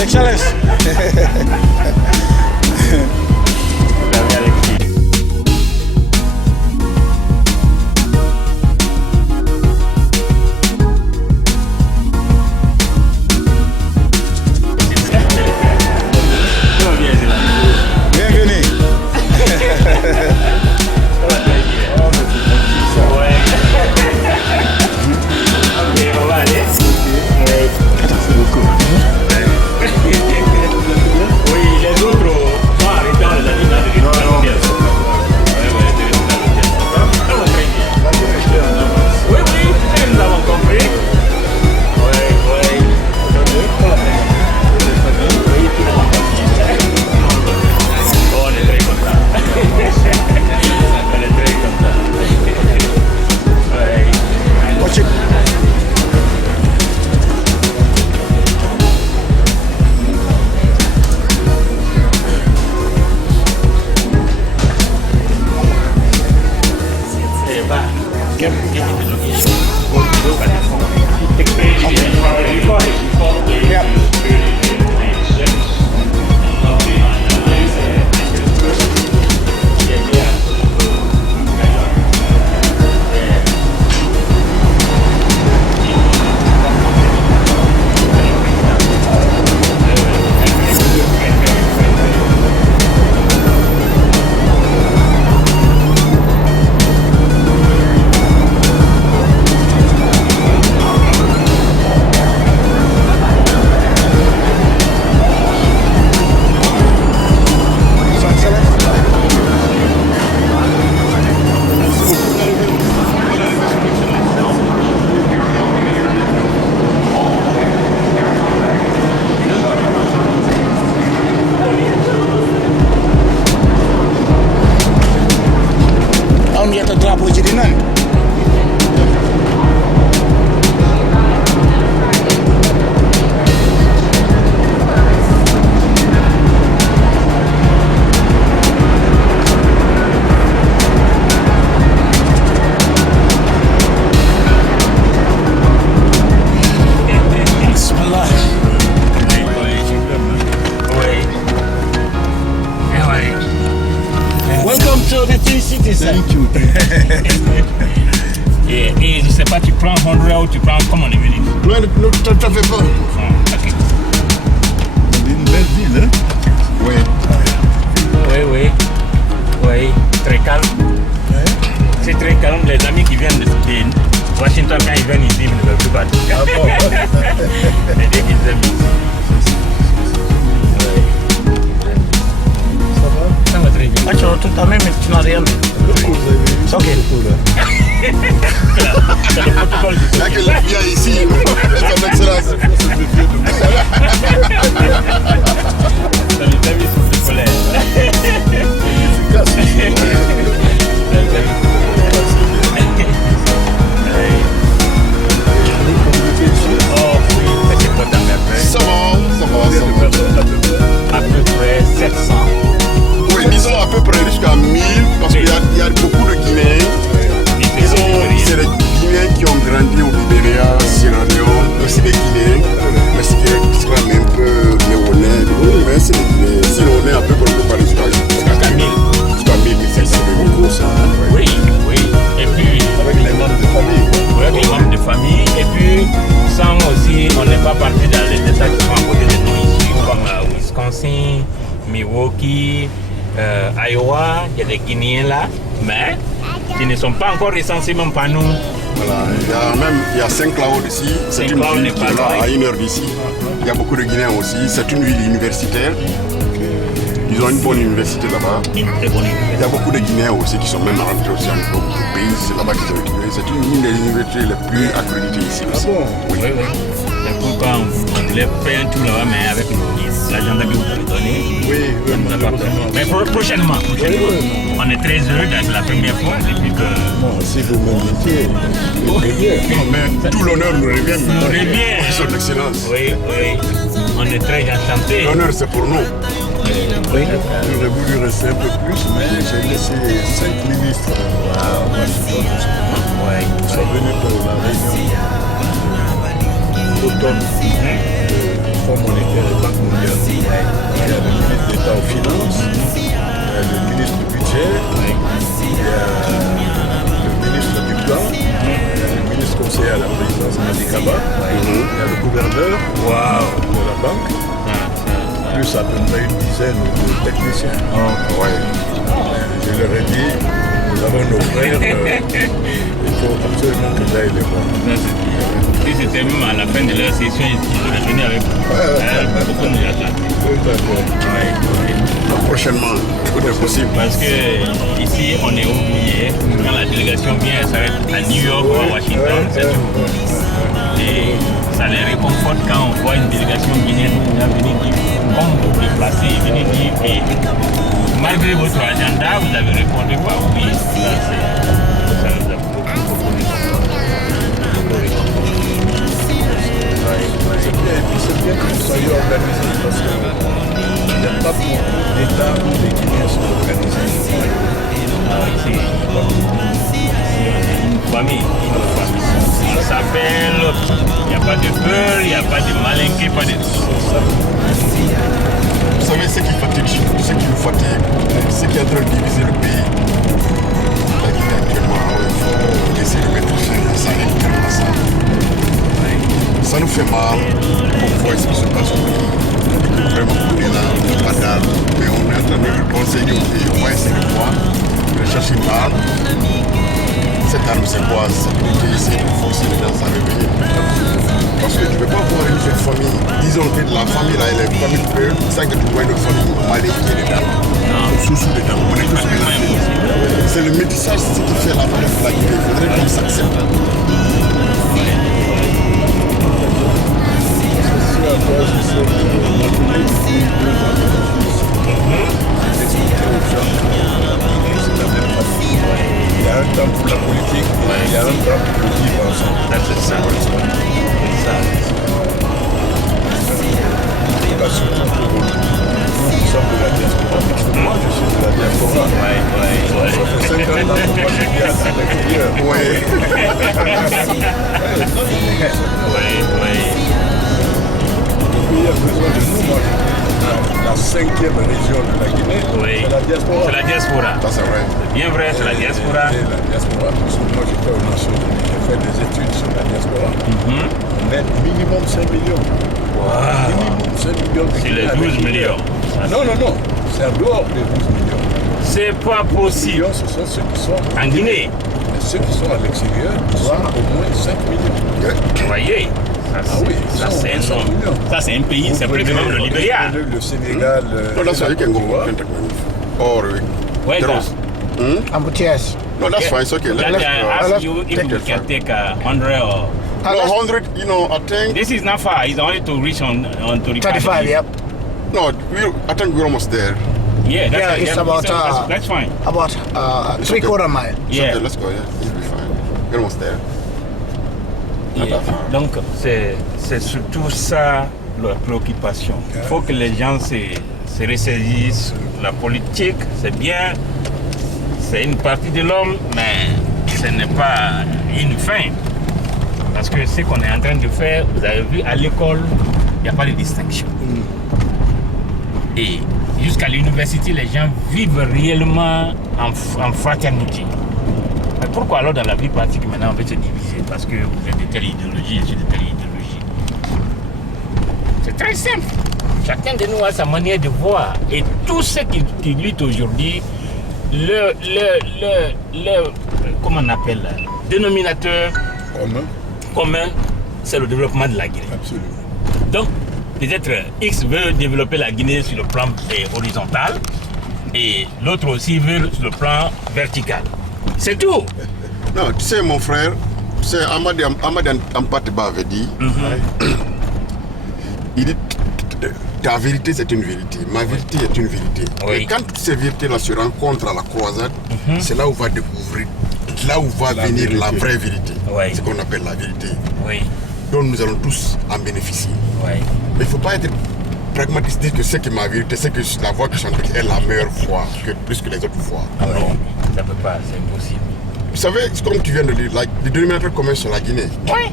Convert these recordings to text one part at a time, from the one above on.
Excellence. Thank you. Et je sais pas, tu prends Honduras ou tu prends comment on est venu? Non, t'en fais pas. Ok. C'est une belle ville, hein? Oui. Oui. Oui, très calme. Ouais. C'est très calme. Les amis qui viennent de Washington, quand ils viennent ici, ils ne veulent plus partir. Ah bon? Et dès qu'ils aiment ici. Ça va très bien. Ah, tu t'as même, tu n'as rien mis. C'est ok. C'est le protocole du Là que la vie ici, son excellence. C'est le service scolaire. Oh oui, c'est important après. Ça va. À peu près 700. Oui, disons à peu près jusqu'à 1000, parce qu'il y a beaucoup de Guinéens. C'est les Guinéens qui ont grandi au Libéria, Sierra Leone, aussi des Guinéens, mais c'est qui sont un peu néonais, mais c'est des Guinéens. Si on est à peu près, on peut parler jusqu'à 1000. Jusqu'à 1000, c'est beaucoup ça. Oui. Et puis, avec les membres de famille. Oui, avec les membres de famille. Et puis, sans aussi, on n'est pas parti dans les États qui sont à côté de nous ici, comme Wisconsin, Milwaukee, Iowa. Il y a des Guinéens là, mais qui ne sont pas encore recensés même par nous. Voilà, il y a Saint-Claude ici, c'est une ville qui est là à 1 heure d'ici. Il y a beaucoup de Guinéens aussi, c'est une ville universitaire. Ils ont une bonne université là-bas. Une très bonne université. Il y a beaucoup de Guinéens aussi qui sont même rentrés aussi en pays, c'est là-bas qu'ils ont étudié. C'est une des universités les plus accréditées ici aussi. Ah bon? Oui. C'est pourquoi on voulait faire un tour là-bas, mais avec l'agenda que vous avez donné. Oui, ça nous a pas permis. Mais prochainement. On est très heureux d'être la première fois depuis que. Bon, si vous m'invitez, mais tout l'honneur nous revient. Nous revient. Son Excellence. Oui. On est très enchantés. L'honneur c'est pour nous. Oui. J'aurais voulu rester un peu plus, mais j'ai laissé 5 ministres à Washington. Ils sont venus pour la réunion d'automne. Fonds monétaire et Banque mondiale. Il y a le ministre d'État aux Finances, il y a le ministre du Budget, il y a le ministre du Plan, il y a le ministre conseiller à la présidence Madikaba, il y a le gouverneur de la banque, plus à peu près une dizaine de techniciens. Je leur ai dit, nous avons nos frères, il faut absolument que j'aille les voir. Si c'était même à la fin de leur session, ils auraient venu avec beaucoup de Prochainement, tout est possible. Parce que ici, on est oublié. Quand la délégation vient, elle s'arrête à New York ou à Washington, c'est tout. Et ça les réconforte quand on voit une délégation guinéenne venir dire, comme vous déplacez, venir dire, et malgré votre agenda, vous avez répondu quoi? Oui, ça nous a beaucoup C'est bien que vous soyez organisé parce qu'il n'y a pas beaucoup d'États où les Guinéens sont organisés. Ici, une famille. On s'appelle, il n'y a pas de peur, il n'y a pas de malinqué, pas de tout ça. Vous savez ce qui fatigue, ce qui nous fatigue, ce qui est en train de diviser le pays. La Guinée actuellement, il faut essayer de mettre fin à ça et tellement ça. Ça nous fait mal qu'on voit ce qui se passe au pays. Vraiment, on est là, on n'est pas d'armes, mais on est en train de conseiller au pays. On va essayer de voir, de chercher une arme. Cette arme, c'est quoi? C'est pour essayer de forcer les gens à revenir. Parce que tu ne peux pas voir une seule famille. Disons que la famille, là, elle est une famille peu, sans que tu vois une famille malade qui est dedans. Sous dedans. On est tous mélangés. C'est le métissage qui fait la valeur de la Guinée. Il faudrait qu'on s'accepte. Il y a un temps pour la politique, il y a un temps pour le vivre ensemble. C'est ça. Là, surtout pour nous qui sommes de la diaspora. Moi, je suis de la diaspora. Ça fait 50 ans que moi je vis à l'extérieur. Le pays a besoin de nous. Moi, la 5e région de la Guinée, c'est la diaspora. C'est la diaspora. Ça, c'est vrai. C'est bien vrai, c'est la diaspora. C'est la diaspora. Parce que moi, j'étais aux Nations Unies, j'ai fait des études sur la diaspora. On est minimum 5 millions. Minimum 5 millions de C'est les 12 millions. Non. C'est en dehors des 12 millions. C'est pas Les possible. millions, ce sont ceux qui sont En Guinée, mais ceux qui sont à l'extérieur, ils sont au moins 5 millions. vous voyez, ça c'est énorme. Ça c'est un pays, c'est plus que même le Libéria. Le Sénégal, No, that's why you can go. Or, Ouais, there ça. was- Embouteillage. No, that's fine. It's okay. That Let's I ask you if take you it can fine. take 100 or... No, 100, you know, I think. This is not far, it's only to reach on 25, yep. No, I think we're almost there. Yeah, Yeah, it's about, that's fine. About It's 3/4 mile. It's Yeah. okay, let's go. Yeah, it'll be fine. We're almost there. Not Yeah. that far. Donc c'est surtout ça leur préoccupation. Il faut que les gens se ressaisissent. La politique, c'est bien, c'est une partie de l'homme, mais ce n'est pas une fin. Parce que ce qu'on est en train de faire, vous avez vu à l'école, il n'y a pas de distinction. Et jusqu'à l'université, les gens vivent réellement en fraternité. Mais pourquoi alors dans la vie pratique maintenant on veut se diviser? Parce que vous êtes de telle idéologie, je suis de telle idéologie. C'est très simple. Chacun de nous a sa manière de voir. Et tout ce qui lutte aujourd'hui, le comment on appelle, dénominateur commun, c'est le développement de la Guinée. Absolument. Donc, peut-être X veut développer la Guinée sur le plan horizontal et l'autre aussi veut sur le plan vertical. C'est tout. Non, tu sais, mon frère, tu sais, Amadi Ampateba avait dit, il dit, ta vérité c'est une vérité, ma vérité est une vérité. Oui. Et quand ces vérités-là se rencontrent à la croisade, c'est là où on va découvrir, là où va venir la vraie vérité. Oui. Ce qu'on appelle la vérité. Oui, Donc nous allons tous en bénéficier. oui. Mais il ne faut pas être pragmatiste, dire que c'est que ma vérité, c'est que la voix que j'entends est la meilleure voix, plus que les autres voix. Non, ça ne peut pas, c'est impossible. Vous savez, comme tu viens de dire, le dénominateur commun sur la Guinée. Oui.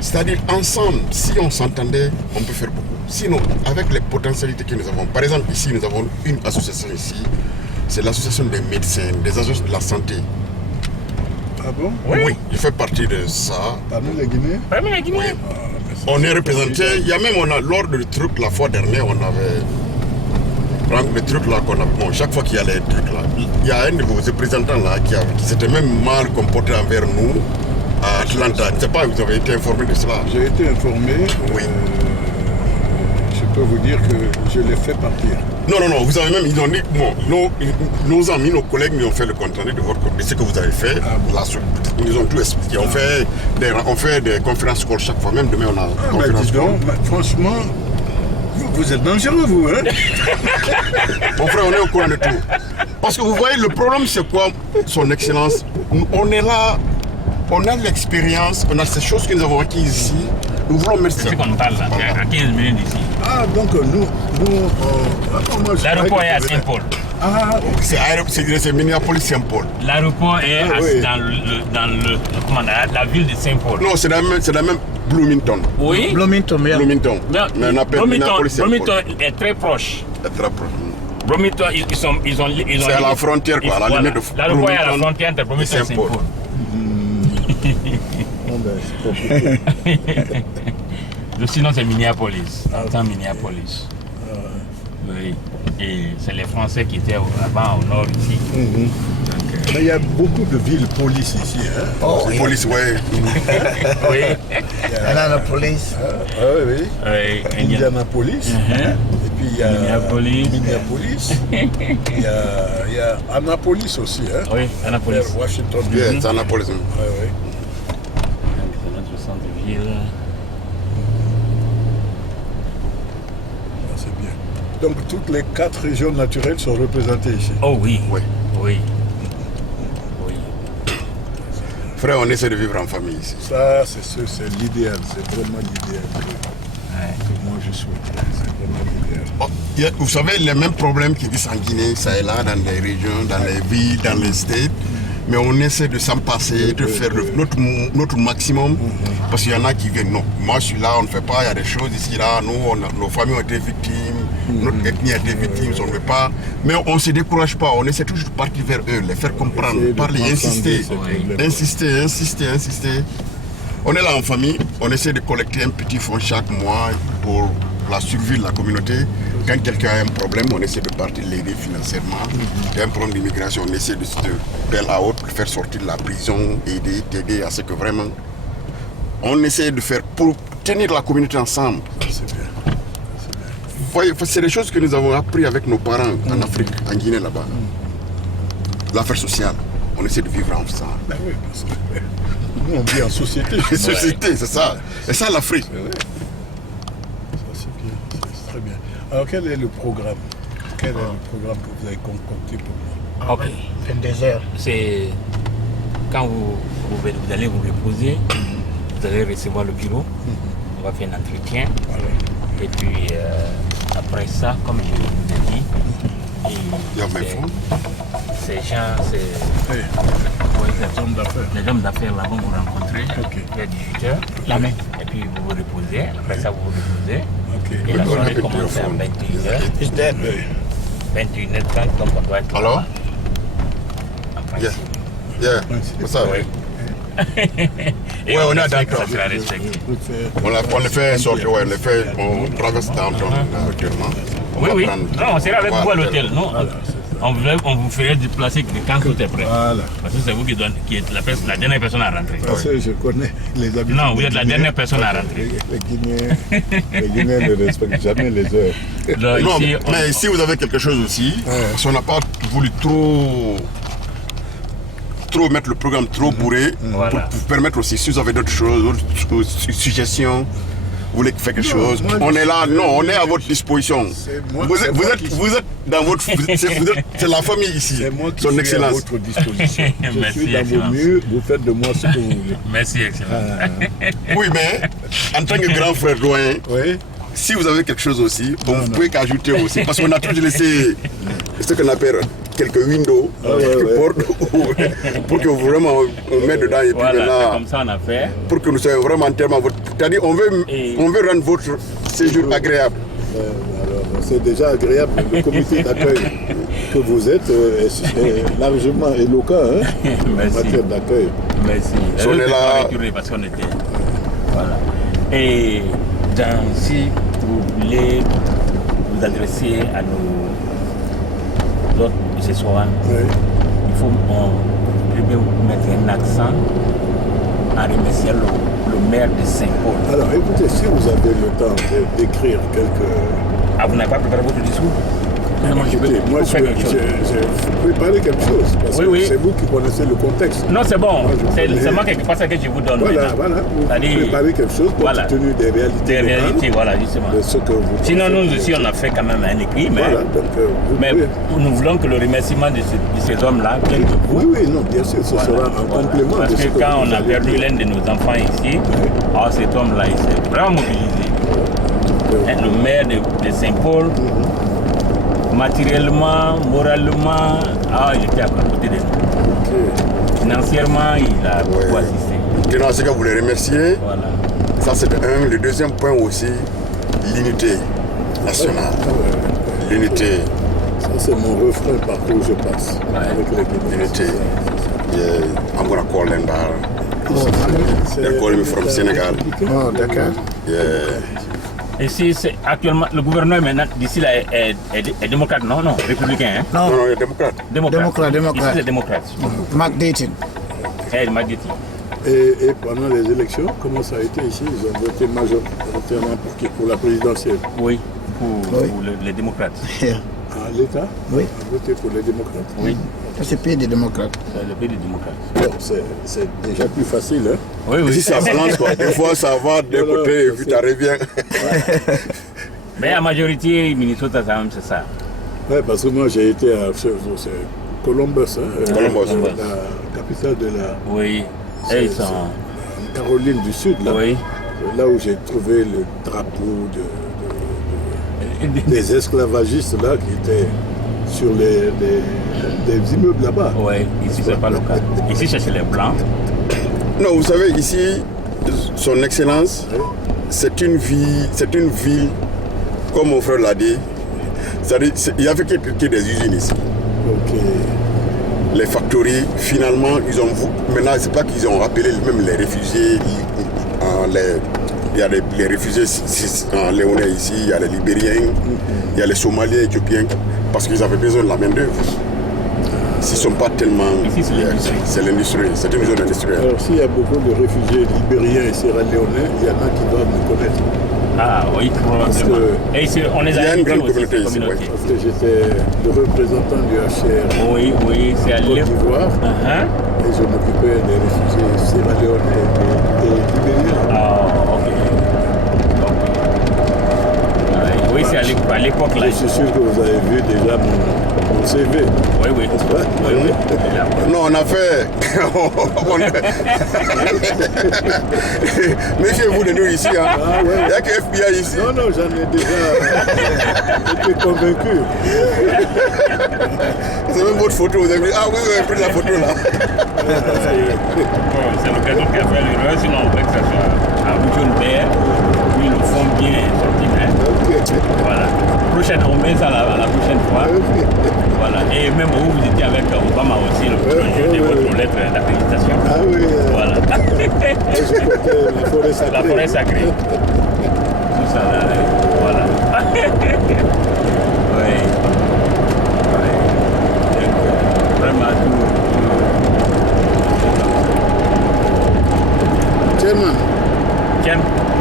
C'est-à-dire, ensemble, si on s'entendait, on peut faire beaucoup. Sinon, avec les potentialités que nous avons, par exemple, ici, nous avons une association ici, c'est l'association des médecins, des agents de la santé. Ah bon? Oui, je fais partie de ça. Parmi les Guinéens? Parmi les Guinéens. On est représenté, il y a même, lors du truc, la fois dernière, on avait... Par exemple, les trucs là qu'on a... Bon, chaque fois qu'il y a les trucs là, il y a un de vos représentants là qui s'était même mal comporté envers nous à Atlanta. Je ne sais pas, vous avez été informé de cela? J'ai été informé. Oui. Je peux vous dire que je l'ai fait partir. Non, vous avez même, ils ont dit, bon, nos amis, nos collègues nous ont fait le compte rendu de votre côté, ce que vous avez fait. Ah bon. Ils nous ont tout expliqué. On fait des conférences call chaque fois, même demain on a une conférence call. Franchement, vous êtes dangereux, vous, hein? Mon frère, on est au courant de tout. Parce que vous voyez, le problème c'est quoi, son excellence? On est là, on a l'expérience, on a ces choses que nous avons acquises ici. Nous voulons mettre ça. C'est ce qu'on parle là, c'est à 15 minutes d'ici. Ah, donc nous L'aéroport est à Saint-Paul. Ah, C'est Minneapolis, Saint-Paul. L'aéroport est oui. dans la ville de Saint-Paul. Non, c'est la même Bloomington. Oui. Bloomington, yeah. Bloomington. Non, Mais on appelle Minneapolis, Saint-Paul. Bloomington est très proche. C'est très proche. Bloomington, ils ont C'est à la frontière, quoi, à la limite de L'aéroport est à la Bloomington frontière entre Bloomington et Saint-Paul. Saint-Paul. Sinon, c'est Minneapolis. Dans Minneapolis. Oui. Et c'est les Français qui étaient avant au nord ici. mais il y a beaucoup de villes police ici, hein? Oh, yeah. Police, ouais. Oui. Annapolis. Ah oui. Oui. Indianapolis. Et puis il y a Minneapolis. Il y a Annapolis aussi, hein? Oui, Annapolis. Vers Washington. Yeah, c'est Annapolis. Ouais, ouais. C'est notre centre-ville. Ah, c'est bien. Donc toutes les 4 régions naturelles sont représentées ici. Oh oui. Oui. Oui. Oui. Frère, on essaie de vivre en famille ici. Ça, c'est l'idéal, c'est vraiment l'idéal que moi je souhaite. C'est vraiment l'idéal. Oh, vous savez, les mêmes problèmes qui existent en Guinée, ça et là, dans les régions, dans les villes, dans les states. Mais on essaie de s'en passer, de faire notre maximum. Parce qu'il y en a qui viennent, non, moi je suis là, on ne fait pas, il y a des choses ici, là, nous, nos familles ont été victimes, notre ethnie a été victime, on ne veut pas. Mais on ne se décourage pas, on essaie toujours de partir vers eux, les faire comprendre, parler, insister. Insister. On est là en famille, on essaie de collecter un petit fonds chaque mois pour la survie de la communauté. Quand quelqu'un a un problème, on essaie de partir l'aider financièrement. Il y a un problème d'immigration, on essaie de bail out, de faire sortir de la prison, t'aider à ce que vraiment... On essaie de faire pour tenir la communauté ensemble. C'est bien. Vous voyez, c'est des choses que nous avons appris avec nos parents en Afrique, en Guinée là-bas. L'affaire sociale, on essaie de vivre ensemble. Ben oui, parce que nous on vit en société. Société, c'est ça. C'est ça l'Afrique. C'est vrai. Ça c'est bien, c'est très bien. Alors quel est le programme? Quel est le programme que vous avez concocté pour moi? Ok. Le désert. C'est quand vous allez vous reposer, vous allez recevoir le bureau, on va faire un entretien. Voilà. Et puis après ça, comme je vous ai dit, Il y a mes fonds. ces gens, c'est Hey, les hommes d'affaires. les hommes d'affaires là vont vous rencontrer Ok. vers 18h. La main. Et puis vous vous reposez, après ça vous vous reposez. Ok. Et la On soirée appelle commence à téléphone. 21h. It's dead. 21h30, donc on doit être Alors? là. En principe. Yeah, c'est ça. Oui. Et Ouais, on est espère que d'accord. ça sera respecté. On les fait sortir, ouais, on traverse downtown actuellement. On va Oui. prendre- Non, on sera avec Ouais, vous à l'hôtel. Non, on vous ferait déplacer quand tout est prêt. Voilà. Parce que c'est vous qui êtes la dernière personne à rentrer. Parce que je connais les habitants. Non, vous êtes la dernière personne à rentrer. Les Guinéens ne respectent jamais les heures. Donc, Non, ici, mais ici vous avez quelque chose aussi. Si on n'a pas voulu trop mettre le programme trop bourré, Voilà. pour vous permettre aussi, si vous avez d'autres choses, d'autres suggestions, vous voulez faire quelque chose, moi, on est là, non, on est à votre disposition. moi- Vous c'est êtes, moi vous êtes, qui- vous êtes dans votre, c'est la famille ici, C'est moi qui son suis à excellence. votre disposition. Je Merci, suis dans vos Excellence. murs, vous faites de moi ce que vous voulez. merci, excellent. Oui, mais en tant que grand frère doyen, Oui. si vous avez quelque chose aussi, vous pouvez qu'ajouter aussi, parce qu'on a toujours laissé ce qu'on appelle quelques windows pour que vraiment on mette dedans et puis Voilà, maintenant, c'est comme ça on a fait. pour que nous soyons vraiment tellement... C'est-à-dire on veut rendre votre séjour agréable. Alors, c'est déjà agréable. Le comité d'accueil que vous êtes est largement éloquent en Merci. matière d'accueil. Merci. On est là. Parce qu'on était. Voilà. Et si vous voulez vous adresser à nos autres ce soir, il faut je vais vous mettre un accent en remerciant le maire de Saint-Paul. Alors écoutez, si vous avez le temps d'écrire quelques... Ah, vous n'avez pas préparé votre discours? Non, moi, je peux quelque chose. Je préparer quelque chose, parce que c'est vous qui connaissez le contexte. Non, c'est bon. C'est moi quelque part ça que je vous donne. Voilà, vous préparez quelque chose compte tenu des réalités. Des réalités, voilà, justement. De ce que vous sinon, nous aussi, on a fait quand même un écrit, mais, voilà, donc, nous voulons que le remerciement de ces hommes-là vienne de vous. Oui, non, bien sûr, ce sera un complément. Parce que quand on a perdu l'un de nos enfants ici, cet homme-là, il s'est vraiment mobilisé. Le maire de Saint-Paul, matériellement, moralement, il était à côté de nous. Financièrement, il a beaucoup assisté. Maintenant, ce que vous voulez remercier, ça c'est un. Le deuxième point aussi, l'unité nationale. L'unité. Ça c'est mon refrain partout où je passe. Avec les l'unité. I'm gonna call them they're calling me from Sénégal. Oh, d'accord. Ici, actuellement, le gouvernement maintenant d'ici là est démocrate, non, républicain. Hein? Non, il est démocrate. Démocrate. Ici, c'est démocrate. McDating. Et pendant les élections, comment ça a été ici? Ils ont voté majoritairement pour la présidentielle. Oui, pour les démocrates. L'État a voté pour les démocrates. Oui. C'est le pays des démocrates. C'est le pays des démocrates. Bon, c'est déjà plus facile. Hein? Oui. Ici, ça balance quoi. Des fois, ça va d'un côté et puis tu reviens. Mais la majorité, Minnesota, c'est ça. Oui, parce que moi, j'ai été à Columbus, Columbus, la capitale de la... Oui. Et ils sont... Caroline du Sud, là. Oui. Là où j'ai trouvé le drapeau des esclavagistes là qui étaient sur des immeubles là-bas. Oui, ici c'est pas le cas. Ici c'est chez les Blancs. Non, vous savez, ici, son excellence, c'est une ville, comme mon frère l'a dit, c'est-à-dire, il y avait que des usines ici. Les factories, finalement, maintenant, c'est pas qu'ils ont appelé même les réfugiés, il y a les réfugiés en Léonais ici, il y a les Libériens, il y a les Somaliens, Éthiopiens, parce qu'ils avaient besoin de la main-d'œuvre. S'ils ne sont pas tellement. Ici, c'est l'industrie, c'est une zone industrielle. Alors, s'il y a beaucoup de réfugiés libériens et sierra-léonais, il y en a qui doivent me connaître. Ah oui, probablement. Et on les a il y a une grande aussi, communauté ici. Oui. Parce que j'étais le représentant du HR oui, c'est à Côte d'Ivoire. Et je m'occupais des réfugiés sierra-léonais et libériens. Ah, ok. Oui, c'est à l'époque là. Je suis sûr que vous avez vu déjà mon CV. Oui. Non, on a fait. Méfiez-vous de nous ici. Hein. Il n'y a que FBI ici. Non, j'en ai déjà été convaincu. C'est même votre photo. Vous avez dit, oui, vous avez pris la photo là. C'est l'occasion qui a fait l'erreur, sinon on veut que ça soit à Rouge-Vert. Puis le fond bien sorti. Voilà. Prochaine, on met ça la prochaine fois. Voilà. Et même vous étiez avec Obama aussi, le jour de votre lettre d'accréditation. Voilà. La forêt sacrée. Tout ça là. Voilà. Oui. Vraiment tout. Chairman.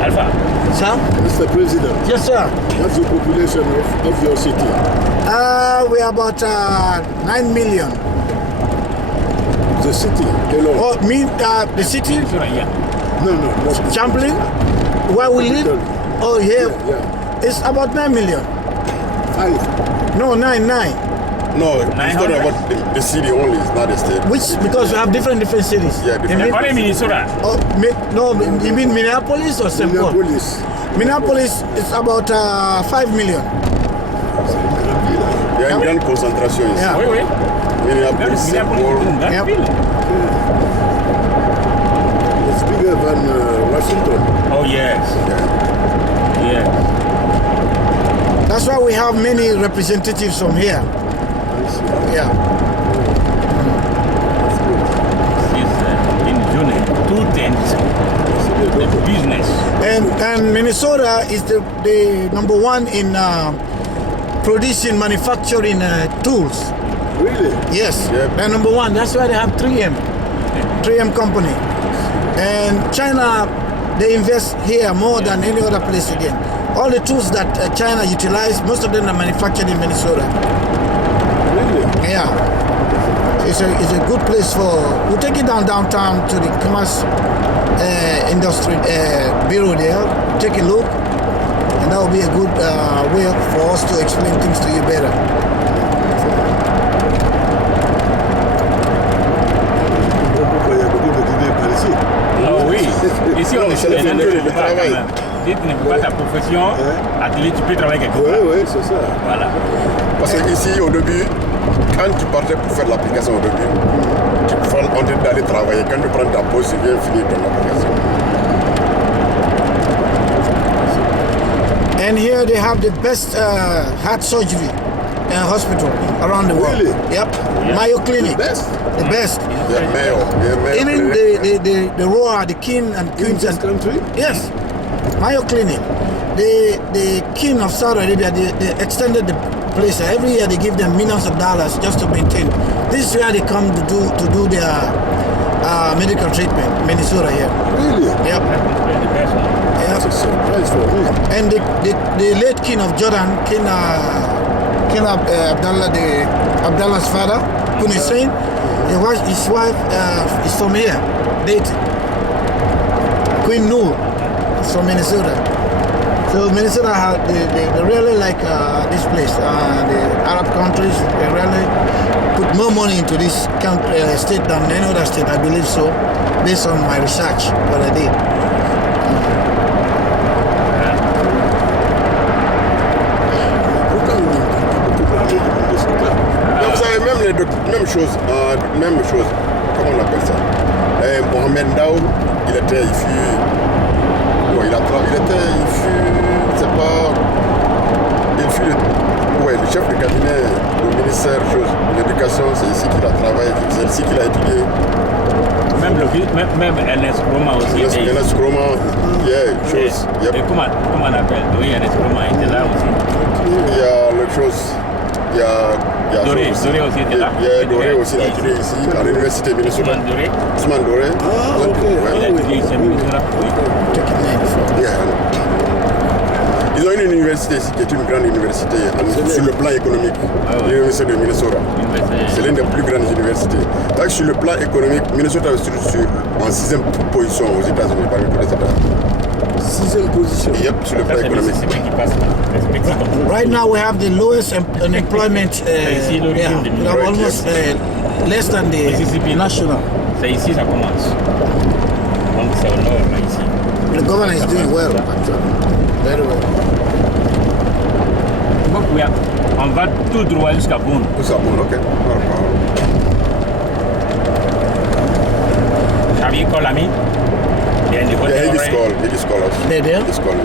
Alpha. Sir? Mr. President. Yes, sir. What's the population of your city? We are about 9 million. The city alone? Oh, the city? No. Champlin, where we live? Oh, here. Yeah. It's about 9 million. 5? No, 9. No, it's not about the city only, it's not the state. Because we have different cities. Yeah, different. Only Minnesota. No, you mean Minneapolis or St. Paul? Minneapolis. Minneapolis is about 5 million. Il y a une grande concentration ici. Yeah. Oui, oui. Minneapolis, c'est Minneapolis, pour... une grande Yep. ville. It's bigger than Washington. Oh, yes. Yes. That's why we have many representatives from here. Yeah. In June, two things. The business. And Minnesota is the number one in producing, manufacturing tools. Really? Yes, Yep. they're number one. That's why they have 3M company. And China, they invest here more than any other place again. All the tools that China utilize, most of them are manufactured in Minnesota. Really? Yeah. It's a good place for, we'll take it downtown to the commerce industry bureau there, take a look, and that will be a good way for us to explain things to you better. Pourquoi il y a beaucoup de dîners par ici? Oh oui. Ici, on Non, est c'est le sur milieu de travail. Si tu n'aimes pas ta profession, atelier, tu peux travailler quelque part. Oui, c'est ça. Voilà. Parce que ici, au début, quand tu partais pour faire l'application au début, tu prends en train d'aller travailler. Quand tu prends ta pause, tu viens finir ton application. And here they have the best heart surgery hospital around the world. Really? Yep. Mayo Clinic. Best. The best. Yeah, mayor. Even the royal, the king and queens This and country? yes, Mayo Clinic. The king of Saudi Arabia, they extended the place. Every year they give them millions of dollars just to maintain. This is where they come to do their medical treatment. Minnesota here. Really? Yep. The best one. That's a surprise for me. And the late king of Jordan, King Abdullah, Abdullah's father, Queen Hussein, his wife is from here, dating. Queen Noor is from Minnesota. So Minnesota, they really like this place. The Arab countries, they really put more money into this state than any other state, I believe so, based on my research, what I did. Pourquoi on a beaucoup parlé de ce truc-là? Mais vous savez, même chose, comment on appelle ça? Mohamed Ndao, il était, le chef de cabinet du ministère de l'éducation, c'est ici qu'il a travaillé, c'est ici qu'il a étudié. Même Ernest Roma aussi. Ernest Roma, chose. Et comment on appelle? Oui, Ernest Roma était là aussi. Il y a l'autre chose. Il y a Doré aussi était là. Il y a Doré aussi, il a étudié ici, à l'université de Minnesota. Ousmane Doré. Ah, ok. Il a étudié ici à Minnesota. Yeah. Ils ont une université ici qui est une grande université sur le plan économique, l'université de Minnesota. C'est l'une des plus grandes universités. Donc sur le plan économique, Minnesota est en 6e position aux États-Unis parmi tous les États. 6e position. Yep, sur le plan économique. Right now we have the lowest unemployment. We have almost less than the national. C'est ici ça commence. Donc c'est au nord là ici. The government is doing well, very well. Donc on va tout droit jusqu'à Boone. Tout ça, bon, ok. Have you called Ami? Yeah, he just called us. They there? He just called me.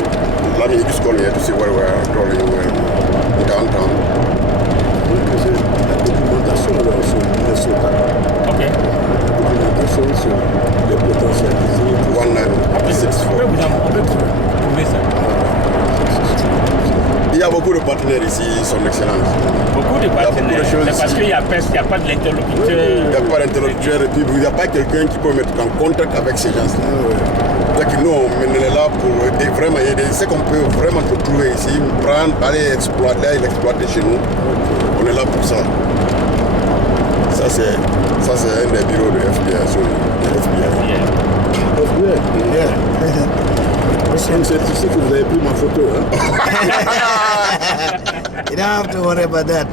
Lami, he just called me to see where we are going, downtown. Donc c'est la documentation alors sur Minnesota. Ok. La documentation sur les potentialités. 1964. On peut trouver ça. Il y a beaucoup de partenaires ici, son excellence. Beaucoup de partenaires. C'est parce qu'il n'y a pas de l'interlocuteur. Il n'y a pas d'interlocuteur et puis il n'y a pas quelqu'un qui peut mettre en contact avec ces gens-là. Donc nous, on est là pour vraiment aider. Ce qu'on peut vraiment trouver ici, prendre, aller l'exploiter chez nous. On est là pour ça. Ça c'est un des bureaux de FBI. Yeah. C'est ici que vous avez pris ma photo. Hein? You don't have to worry about that.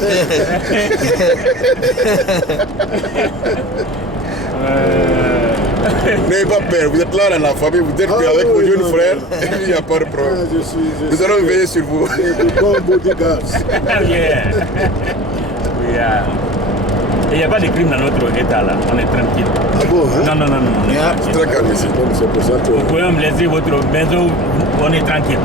N'ayez pas peur, vous êtes là dans la famille, vous êtes avec vos jeunes frères, il n'y a pas de problème. Nous allons veiller sur vous. Il n'y a pas de crime dans notre état là, on est tranquille. Ah bon, hein? Non. C'est très calme ici. C'est pour ça que... Vous pouvez me laisser votre maison, on est tranquille.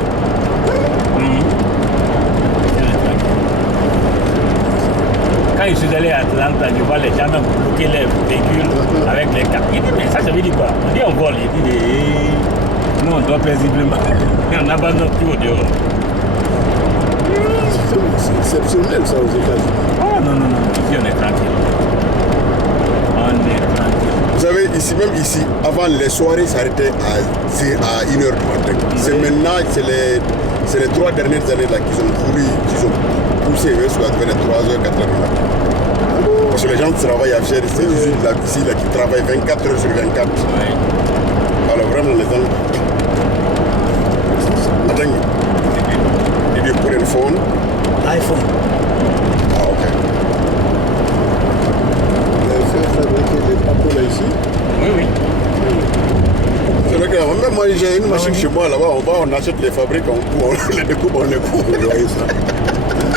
Quand je suis allé à Atlanta, je vois les gens même bloquer les véhicules avec les cartes. Il dit, mais ça veut dire quoi? On dit on vole. Il dit, nous on doit paisiblement. On abandonne tout au dehors. C'est exceptionnel ça aux États-Unis. Oh non. Ici on est tranquille. Vous savez, même ici, avant les soirées s'arrêtaient à 1h du matin. C'est maintenant, c'est les 3 dernières années là qu'ils ont poussé jusqu'à 3h, 4h du matin. Parce que les gens travaillent à faire ces usines là, ici là, qui travaillent 24 heures sur 24. Ouais. Alors vraiment les gens. Attends, did you put in phone? iPhone. Ah ok. Fait fabriquer des papos là ici. Oui. C'est vrai que même moi j'ai une machine chez moi là-bas, on achète les fabriques, on les découpe, on les coupe. Vous voyez ça.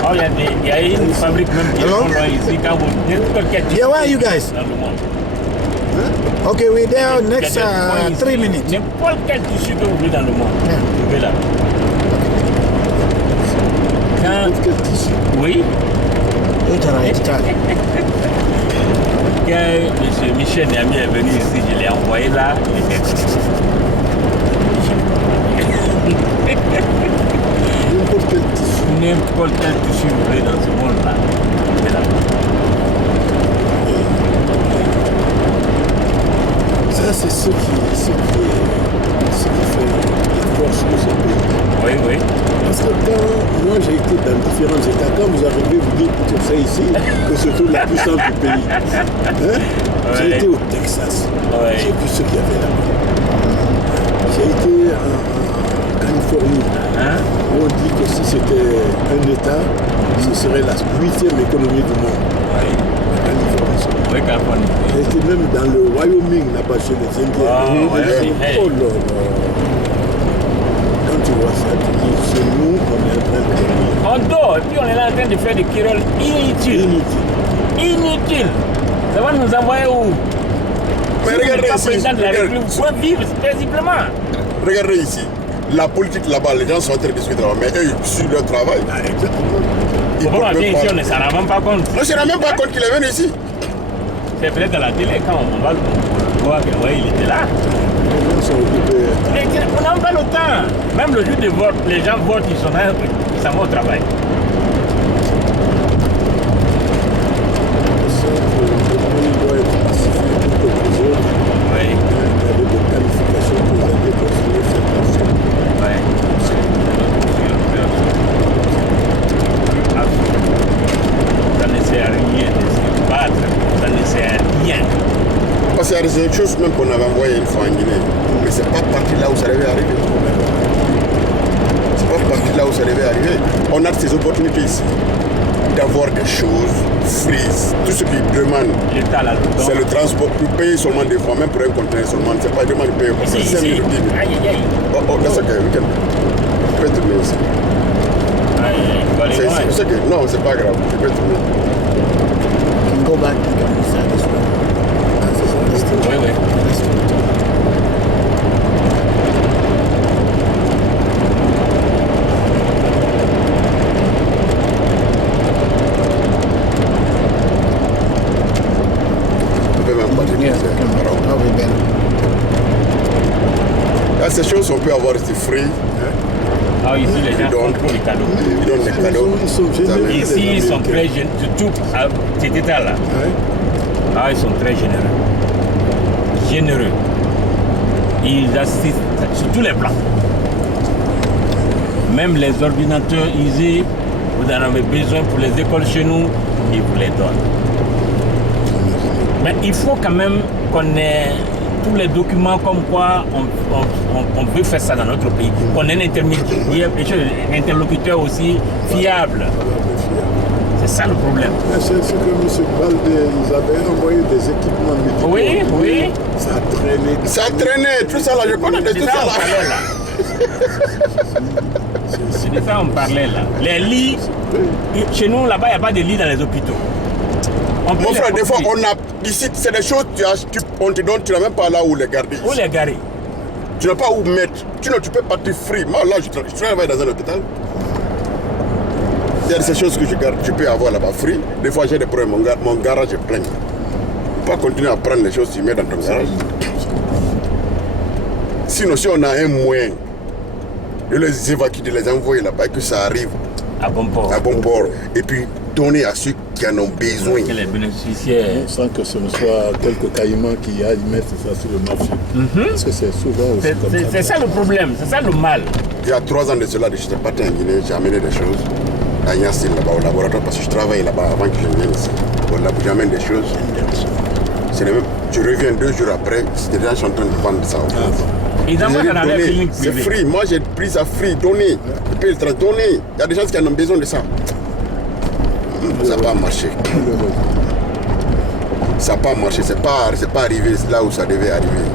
Oh, il y a une fabrique même qui est Hello? ici quand vous Yeah, where are you guys? dans le monde. Okay, we're there next Il y a des points 3 ici. minutes. N'importe quel tissu que vous voulez dans le monde. Yeah. Vous pouvez là. Quand, Quel tissu? oui, Quand quand M. Michel Niami est venu ici, je l'ai envoyé là, il était N'importe quel tissu. n'importe quel tissu vous voulez dans ce monde là. C'est là. Ça, c'est ce qui fait la force de ce pays. Oui. Parce que quand moi j'ai été dans différents États, quand vous arrivez, vous dites que c'est ici que se trouve la puissance du pays. Hein? J'ai été au Texas. Ouais. J'ai vu ce qu'il y avait là-bas. J'ai été en Californie. Hein? On dit que si c'était un État, ce serait la 8e économie du monde. Oui. La Californie. Oui, Californie. J'ai été même dans le Wyoming, là-bas chez les Indiens. Ah, ouais, Oh là là. Quand tu vois ça, tu dis, c'est nous qu'on est en train de gagner. On dort et puis on est là en train de faire des querelles inutiles. Inutiles. Ça va nous envoyer où? Mais Si vous regardez n'êtes pas ici, président de la République, vous pouvez vivre paisiblement. regardez ici. La politique là-bas, les gens sont en train de discuter là-bas, mais eux, ils suivent leur travail. Ah, exactement. Ils Pourquoi on portent vient même ici, pas- on ne s'en rend même pas compte. On ne se rend même pas compte qu'il est venu ici. C'est peut-être à la télé quand on va le voir que ouais, il était là. Les gens sont occupés. Mais on n'a pas le temps. Même le jour de vote, les gens votent, ils s'en vont au travail. C'est ça que le pays doit être pacifié pour que les autres, Oui. avec des qualifications pour aider à construire cette nation. Ouais. Ça ne sert à rien de se battre. Ça ne sert à rien. Parce qu'il y a des choses même qu'on avait envoyées une fois en Guinée. Mais c'est pas parti là où ça devait arriver. C'est pas parti là où ça devait arriver. On a ces opportunités ici d'avoir des choses frises. Tout ce qu'ils demandent, L'État là dedans. c'est le transport. Pour payer seulement des fois, même pour un conteneur seulement. C'est pas demande de payer. C'est 5 Ici. 000 rupies. Aïe, aïe, aïe. Oh, that's okay, we can. Tu peux tourner aussi. Aïe, aïe. Tu vas aller loin. C'est okay. Non, c'est pas grave. Tu peux tourner. can go back to the inside this one. Oui, oui. Tu peux même pas te Yes, dire. that will be better. Là, ces choses, on peut avoir des fruits. Ah, ici, les gens Donc, font pour les cadeaux. Ils donnent des cadeaux. Ils sont généreux. les Ici, ils sont Américains. très généreux. Surtout à cet état-là. Ouais. Ah, ils sont très généreux. Généreux. Ils assistent sur tous les plans. Même les ordinateurs ici, vous en avez besoin pour les écoles chez nous, ils vous les donnent. Mais il faut quand même qu'on ait tous les documents comme quoi on veut faire ça dans notre pays. Qu'on ait un interlocuteur aussi fiable. C'est ça le problème. C'est que M. Baldé, ils avaient envoyé des équipements médicaux. Oui, oui. Ça a traîné. Ça traînait, tout ça là, je connais de tout ça là. C'est de ça on parlait là. Les lits, chez nous là-bas, il n'y a pas de lits dans les hôpitaux. Mon frère, des fois, on a ici, c'est des choses, on te donne, tu n'as même pas là où les garder. Où les garer? Tu n'as pas où mettre. Tu peux partir free. Moi, là, je travaille dans un hôpital. Il y a ces choses que je peux avoir là-bas free. Des fois, j'ai des problèmes. Mon garage est plein. Tu ne peux pas continuer à prendre les choses que tu mets dans ton garage. Sinon, si on a un moyen de les évacuer, de les envoyer là-bas, et que ça arrive à bon port. Et puis donner à ceux qui en ont besoin. Les bénéficiaires. Sans que ce ne soit quelques caïmans qui aillent mettre ça sur le marché. Parce que c'est souvent aussi comme ça. C'est ça le problème, c'est ça le mal. Il y a 3 ans de cela, j'étais parti en Guinée, j'ai amené des choses à Yassine là-bas au laboratoire parce que je travaillais là-bas avant que je vienne ici. Au laboratoire, j'amène des choses. Je reviens 2 jours après, des gens sont en train de vendre ça. Ils envoient dans la clinique c'est privée. free, moi j'ai pris ça free, donné. Je peux le donner. Il y a des gens qui en ont besoin de ça. Ça n'a pas marché. Ça n'a pas marché, c'est pas arrivé là où ça devait arriver.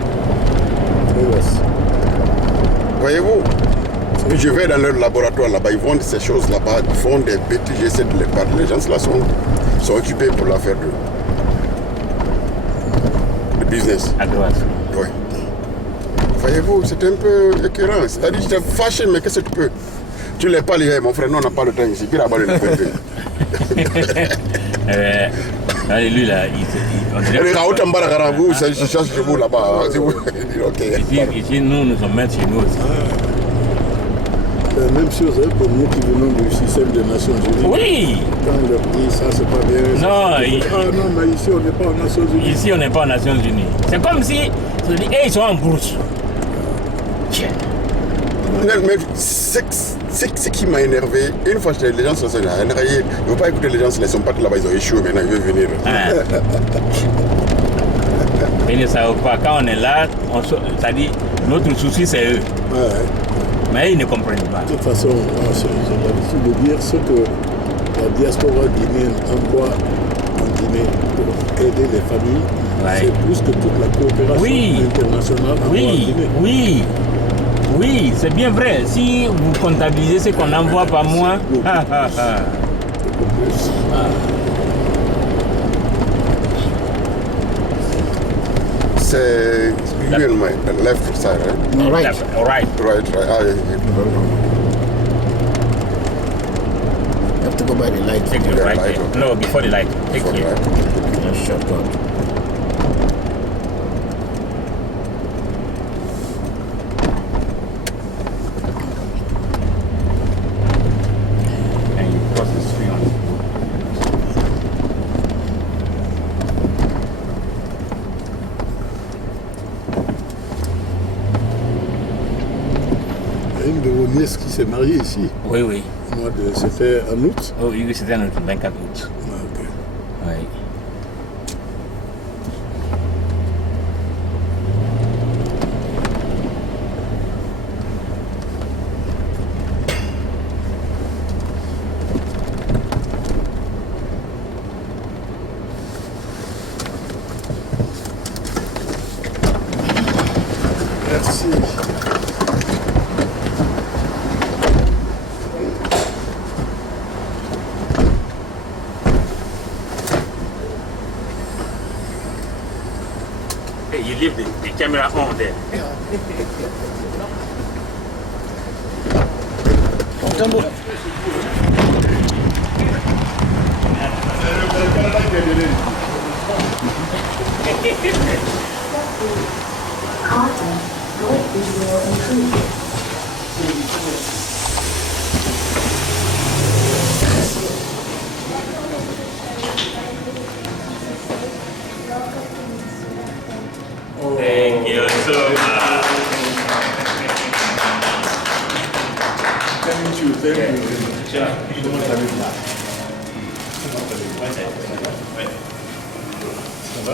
Voyez-vous? Je vais dans leur laboratoire là-bas, ils vendent ces choses là-bas, ils font des bêtises, j'essaie de les battre. Les gens là sont occupés pour l'affaire de business. À droite. Oui. Voyez-vous, c'est un peu écœurant. C'est-à-dire, j'étais fâché, mais qu'est-ce que tu peux? Tu ne l'es pas lié, mon frère, non, on n'a pas le temps ici. Puis là-bas, le Allez, lui là, on dirait ça cherche chez vous là-bas. Ici, nous sommes maîtres chez nous aussi. C'est la même chose pour nous qui venons du système des Nations Unies. Oui! Quand on leur dit ça, c'est pas bien. Non, non, mais ici, on n'est pas aux Nations Unies. Ici, on n'est pas aux Nations Unies. C'est comme si, ils sont en brousse. Mais ce qui m'a énervé, une fois que les gens sont énervés, ils ne veulent pas écouter les gens, ils sont partis là-bas, ils ont échoué, maintenant ils veulent venir. Ils ne savent pas, quand on est là, ça dit, notre souci c'est eux. Mais ils ne comprennent pas. De toute façon, j'ai l'habitude de dire ce que la diaspora guinéenne envoie en Guinée pour aider les familles, c'est plus que toute la coopération internationale envoie en Guinée. Oui, c'est bien vrai. Si vous comptabilisez ce qu'on envoie par mois, C'est usuellement the left side, right? Right. Right. Ah, yeah. You have to go by the light. Take the right. Light. No, before the light. Take Before the it. light. Just shortcut. And you cross the street on Il y a une de vos nièces qui s'est mariée ici. Oui. C'était en août. Oh, oui, c'était le 24 août. Ok. Oui. Merci. Hey, you leave the camera on there. Thank you so much. Thank you. Comment allez-vous? Ça va?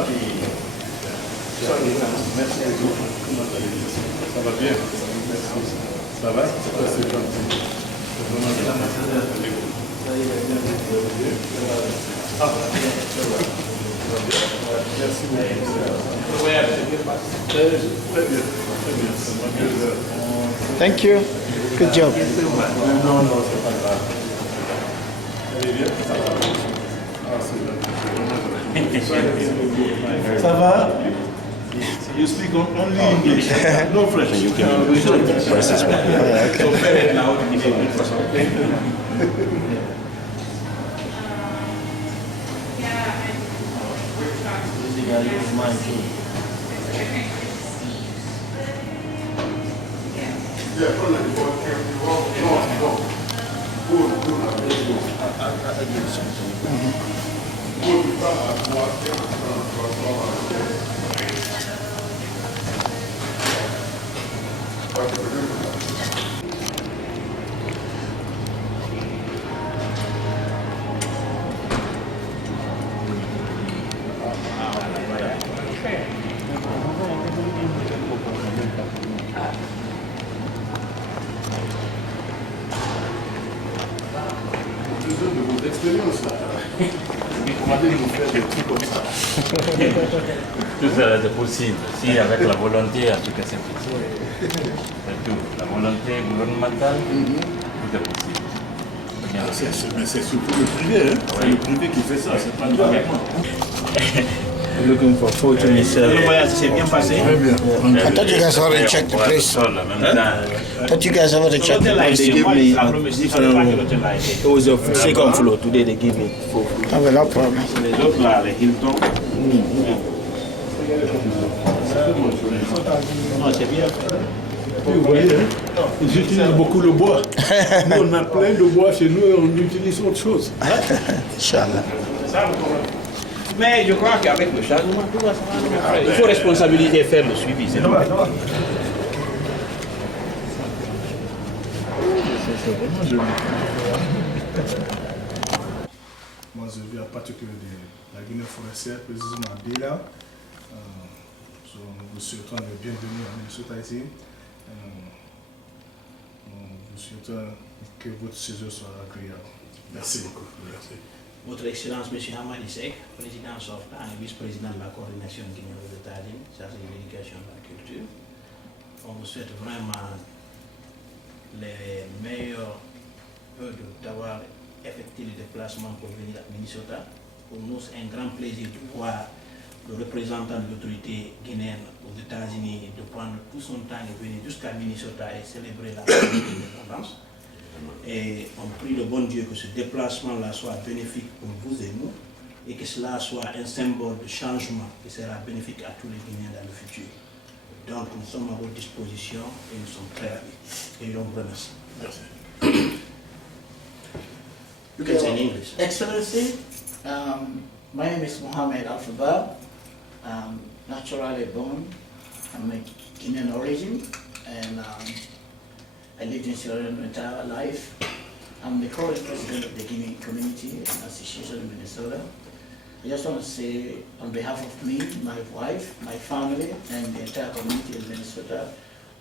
Merci beaucoup. Comment allez-vous? Ça va bien? Merci. Ça va? C'est gentil. C'est vraiment bien. Thank you. Good job. Ça va? You speak only English, no French. You can Tout ça c'est possible, si avec la volonté, en tout cas c'est possible. C'est tout. La volonté gouvernementale, tout est possible. Mais c'est surtout le privé, hein? C'est le privé qui fait ça, c'est pas le gouvernement. Looking for photo myself. Le voyage s'est bien passé. I thought you guys already checked the place. I thought you guys already checked the place. They give me a different room. It was a second floor. Today they give me 4 floors. Oh, well, no problem. Les autres là, les Hilton. Non, c'est bien fait. Vous voyez, hein? Ils utilisent beaucoup le bois. Nous, on a plein de bois chez nous et on utilise autre chose. Inshallah. Mais je crois qu'avec le changement, tout va s'arranger. Il faut responsabiliser et faire le suivi. C'est tout. Moi, je viens particulièrement de la Guinée forestière, précisément d'Ela. Nous vous souhaitons le bienvenue à Minnesota ici. Nous vous souhaitons que votre séjour soit agréable. Merci beaucoup. Merci. Votre Excellence, M. Hamadi Seck, président sortant et vice-président de la coordination guinéenne aux États-Unis, chargé de l'éducation et de la culture. On vous souhaite vraiment les meilleurs vœux d'avoir effectué le déplacement pour venir à Minnesota. Pour nous, c'est un grand plaisir de voir le représentant de l'autorité guinéenne aux États-Unis de prendre tout son temps et venir jusqu'à Minnesota et célébrer la fête de l'indépendance. Et on prie le bon Dieu que ce déplacement-là soit bénéfique pour vous et nous et que cela soit un symbole de changement qui sera bénéfique à tous les Guinéens dans le futur. Donc nous sommes à votre disposition et nous sommes très ravis. Et on vous remercie. Merci. You can say in English. Excellency, my name is Mohammed Alfaba. I'm naturally born. I'm a Guinean origin, and I lived in Sierra Leone my entire life. I'm the current president of the Guinea Community Association in Minnesota. I just want to say, on behalf of me, my wife, my family, and the entire community in Minnesota,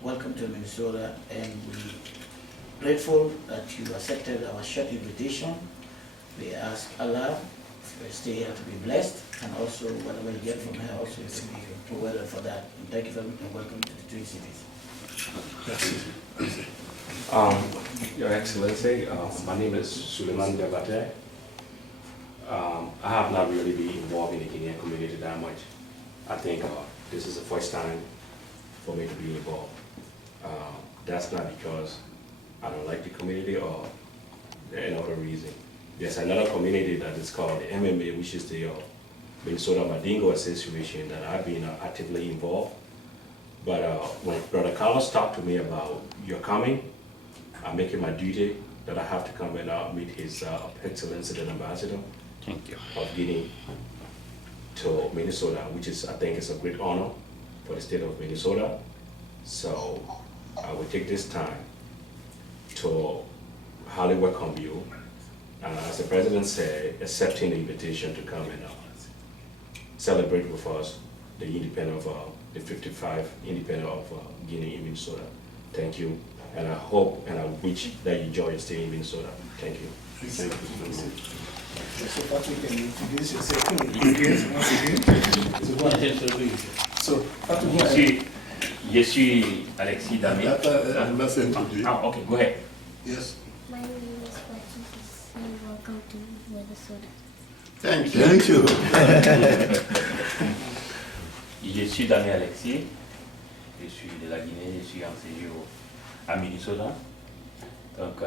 welcome to Minnesota, and we're grateful that you accepted our short invitation. We ask Allah to stay here to be blessed, and also whatever you get from here also to be rewarded for that. And thank you very much, and welcome to the Twin Cities. Your Excellency, my name is Suleiman Devate. I have not really been involved in the Guinean community that much. I think this is the first time for me to be involved. That's not because I don't like the community or another reason. There's another community that is called the MMA, which is the Minnesota Mandingo Association that I've been actively involved. But when Brother Carlos talked to me about your coming, I'm making my duty that I have to come and meet His Excellency the Ambassador of Guinea to Minnesota, which is, I think, is a great honor for the state of Minnesota. So I will take this time to highly welcome you. As the President said, accepting the invitation to come and celebrate with us the independence of the 55th independence of Guinea in Minnesota. Thank you, and I hope and I wish that you enjoy your stay in Minnesota. Thank you. Thank you. So Patrick can introduce yourself once again. So Patrick, Je suis Alexis Damé. Là, c'est introduit. Ah, ok, go ahead. Yes. My name is Patrick and welcome to Minnesota. Thank you. Thank you. Je suis Damé Alexis. Je suis de la Guinée. Je suis en séjour à Minnesota. Donc,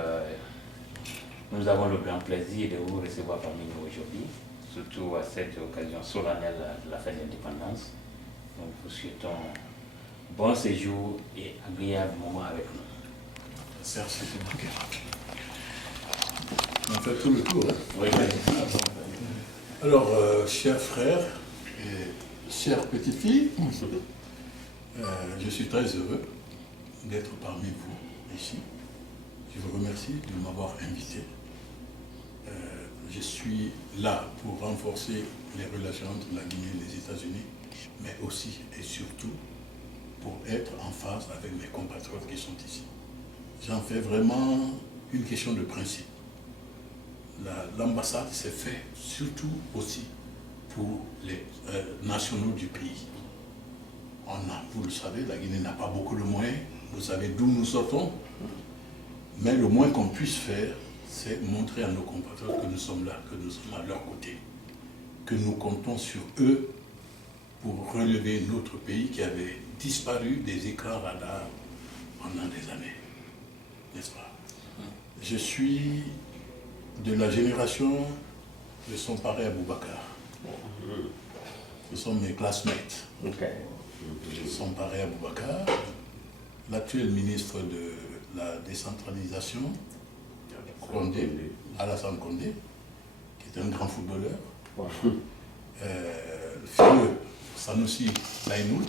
nous avons le grand plaisir de vous recevoir parmi nous aujourd'hui, surtout à cette occasion solennelle de la fête d'indépendance. Nous vous souhaitons bon séjour et agréable moment avec nous. Merci. On fait tout le tour. Hein? Oui, Alors, chers frères et chères petites filles, je suis très heureux d'être parmi vous ici. Je vous remercie de m'avoir invité. Je suis là pour renforcer les relations entre la Guinée et les États-Unis, mais aussi et surtout pour être en phase avec mes compatriotes qui sont ici. J'en fais vraiment une question de principe. L'ambassade s'est faite surtout aussi pour les nationaux du pays. Vous le savez, la Guinée n'a pas beaucoup de moyens, vous savez d'où nous sortons, mais le moins qu'on puisse faire, c'est montrer à nos compatriotes que nous sommes là, que nous sommes à leur côté, que nous comptons sur eux pour relever notre pays qui avait disparu des écrans radars pendant des années, n'est-ce pas? Je suis de la génération de son paré Aboubacar. Ce sont mes classmates. Son paré Aboubacar, l'actuel ministre de la décentralisation, Condé, Alassane Condé, qui est un grand footballeur. Filleux, Sanoussi Laïnou,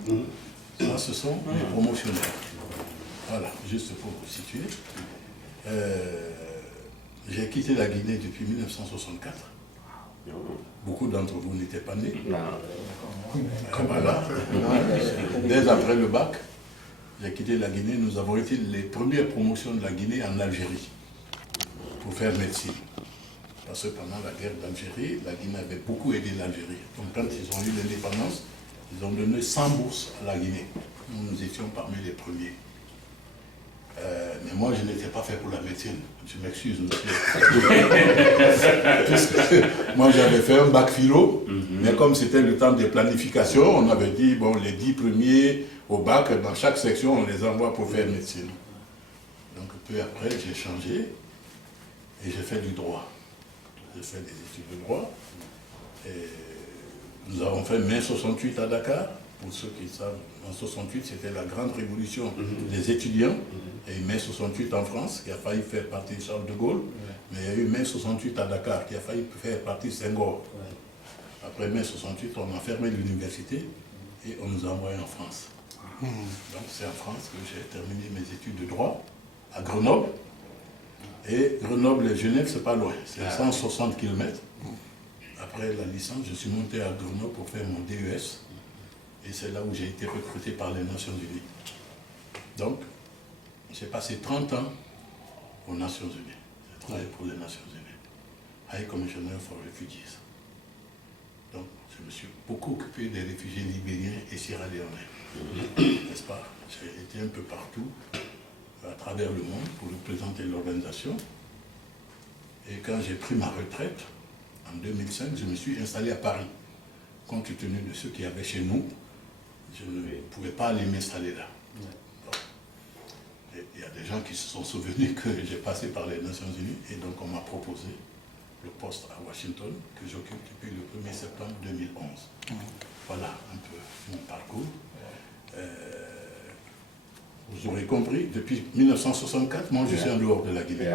ça ce sont les promotionnaires. Voilà, juste pour vous situer. J'ai quitté la Guinée depuis 1964. Beaucoup d'entre vous n'étaient pas nés. Voilà. Dès après le bac, j'ai quitté la Guinée. Nous avons été les premières promotions de la Guinée en Algérie pour faire médecine. Parce que pendant la guerre d'Algérie, la Guinée avait beaucoup aidé l'Algérie. Donc quand ils ont eu l'indépendance, ils ont donné 100 bourses à la Guinée. Nous étions parmi les premiers. Mais moi, je n'étais pas fait pour la médecine. Je m'excuse, monsieur. Moi, j'avais fait un bac philo, mais comme c'était le temps de planification, on avait dit, bon, les 10 premiers au bac, dans chaque section, on les envoie pour faire médecine. Donc, peu après, j'ai changé et j'ai fait du droit. J'ai fait des études de droit. Et nous avons fait mai 68 à Dakar. Pour ceux qui savent, en 68, c'était la grande révolution des étudiants. Et mai 68 en France, qui a failli faire partie de Charles de Gaulle. Mais il y a eu mai 68 à Dakar, qui a failli faire partie de Senghor. Après mai 68, on a fermé l'université et on nous a envoyés en France. Donc c'est en France que j'ai terminé mes études de droit, à Grenoble. Et Grenoble et Genève, c'est pas loin, c'est 160 km. Après la licence, je suis monté à Grenoble pour faire mon DES. Et c'est là où j'ai été recruté par les Nations Unies. Donc, j'ai passé 30 ans aux Nations Unies. J'ai travaillé pour les Nations Unies. High Commissioner for Refugees. Donc, je me suis beaucoup occupé des réfugiés libériens et sierra-léonais. N'est-ce pas? J'ai été un peu partout, à travers le monde, pour représenter l'organisation. Et quand j'ai pris ma retraite, en 2005, je me suis installé à Paris. Compte tenu de ce qu'il y avait chez nous, je ne pouvais pas aller m'installer là. Il y a des gens qui se sont souvenus que j'ai passé par les Nations Unies et donc on m'a proposé le poste à Washington que j'occupe depuis le 1er septembre 2011. Voilà un peu mon parcours. Vous aurez compris, depuis 1964, moi je suis en dehors de la Guinée.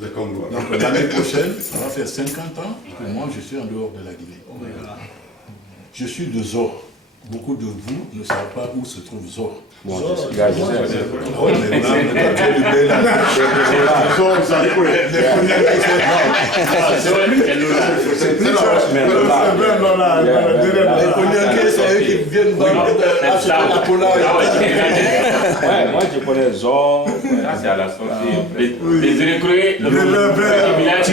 Donc l'année prochaine, ça va faire 50 ans que moi je suis en dehors de la Guinée. Je suis de Zor. beaucoup de vous ne savent pas où se trouve Zor. Bon, je sais. Ah oui, mais là, tu es libéré là. Zor, vous allez pour les premiers qui sont là. C'est plus ça. Les premiers, c'est eux qui viennent voir la polar. Moi, je connais Zor. Ça, c'est à la sortie. Les recrues, le village.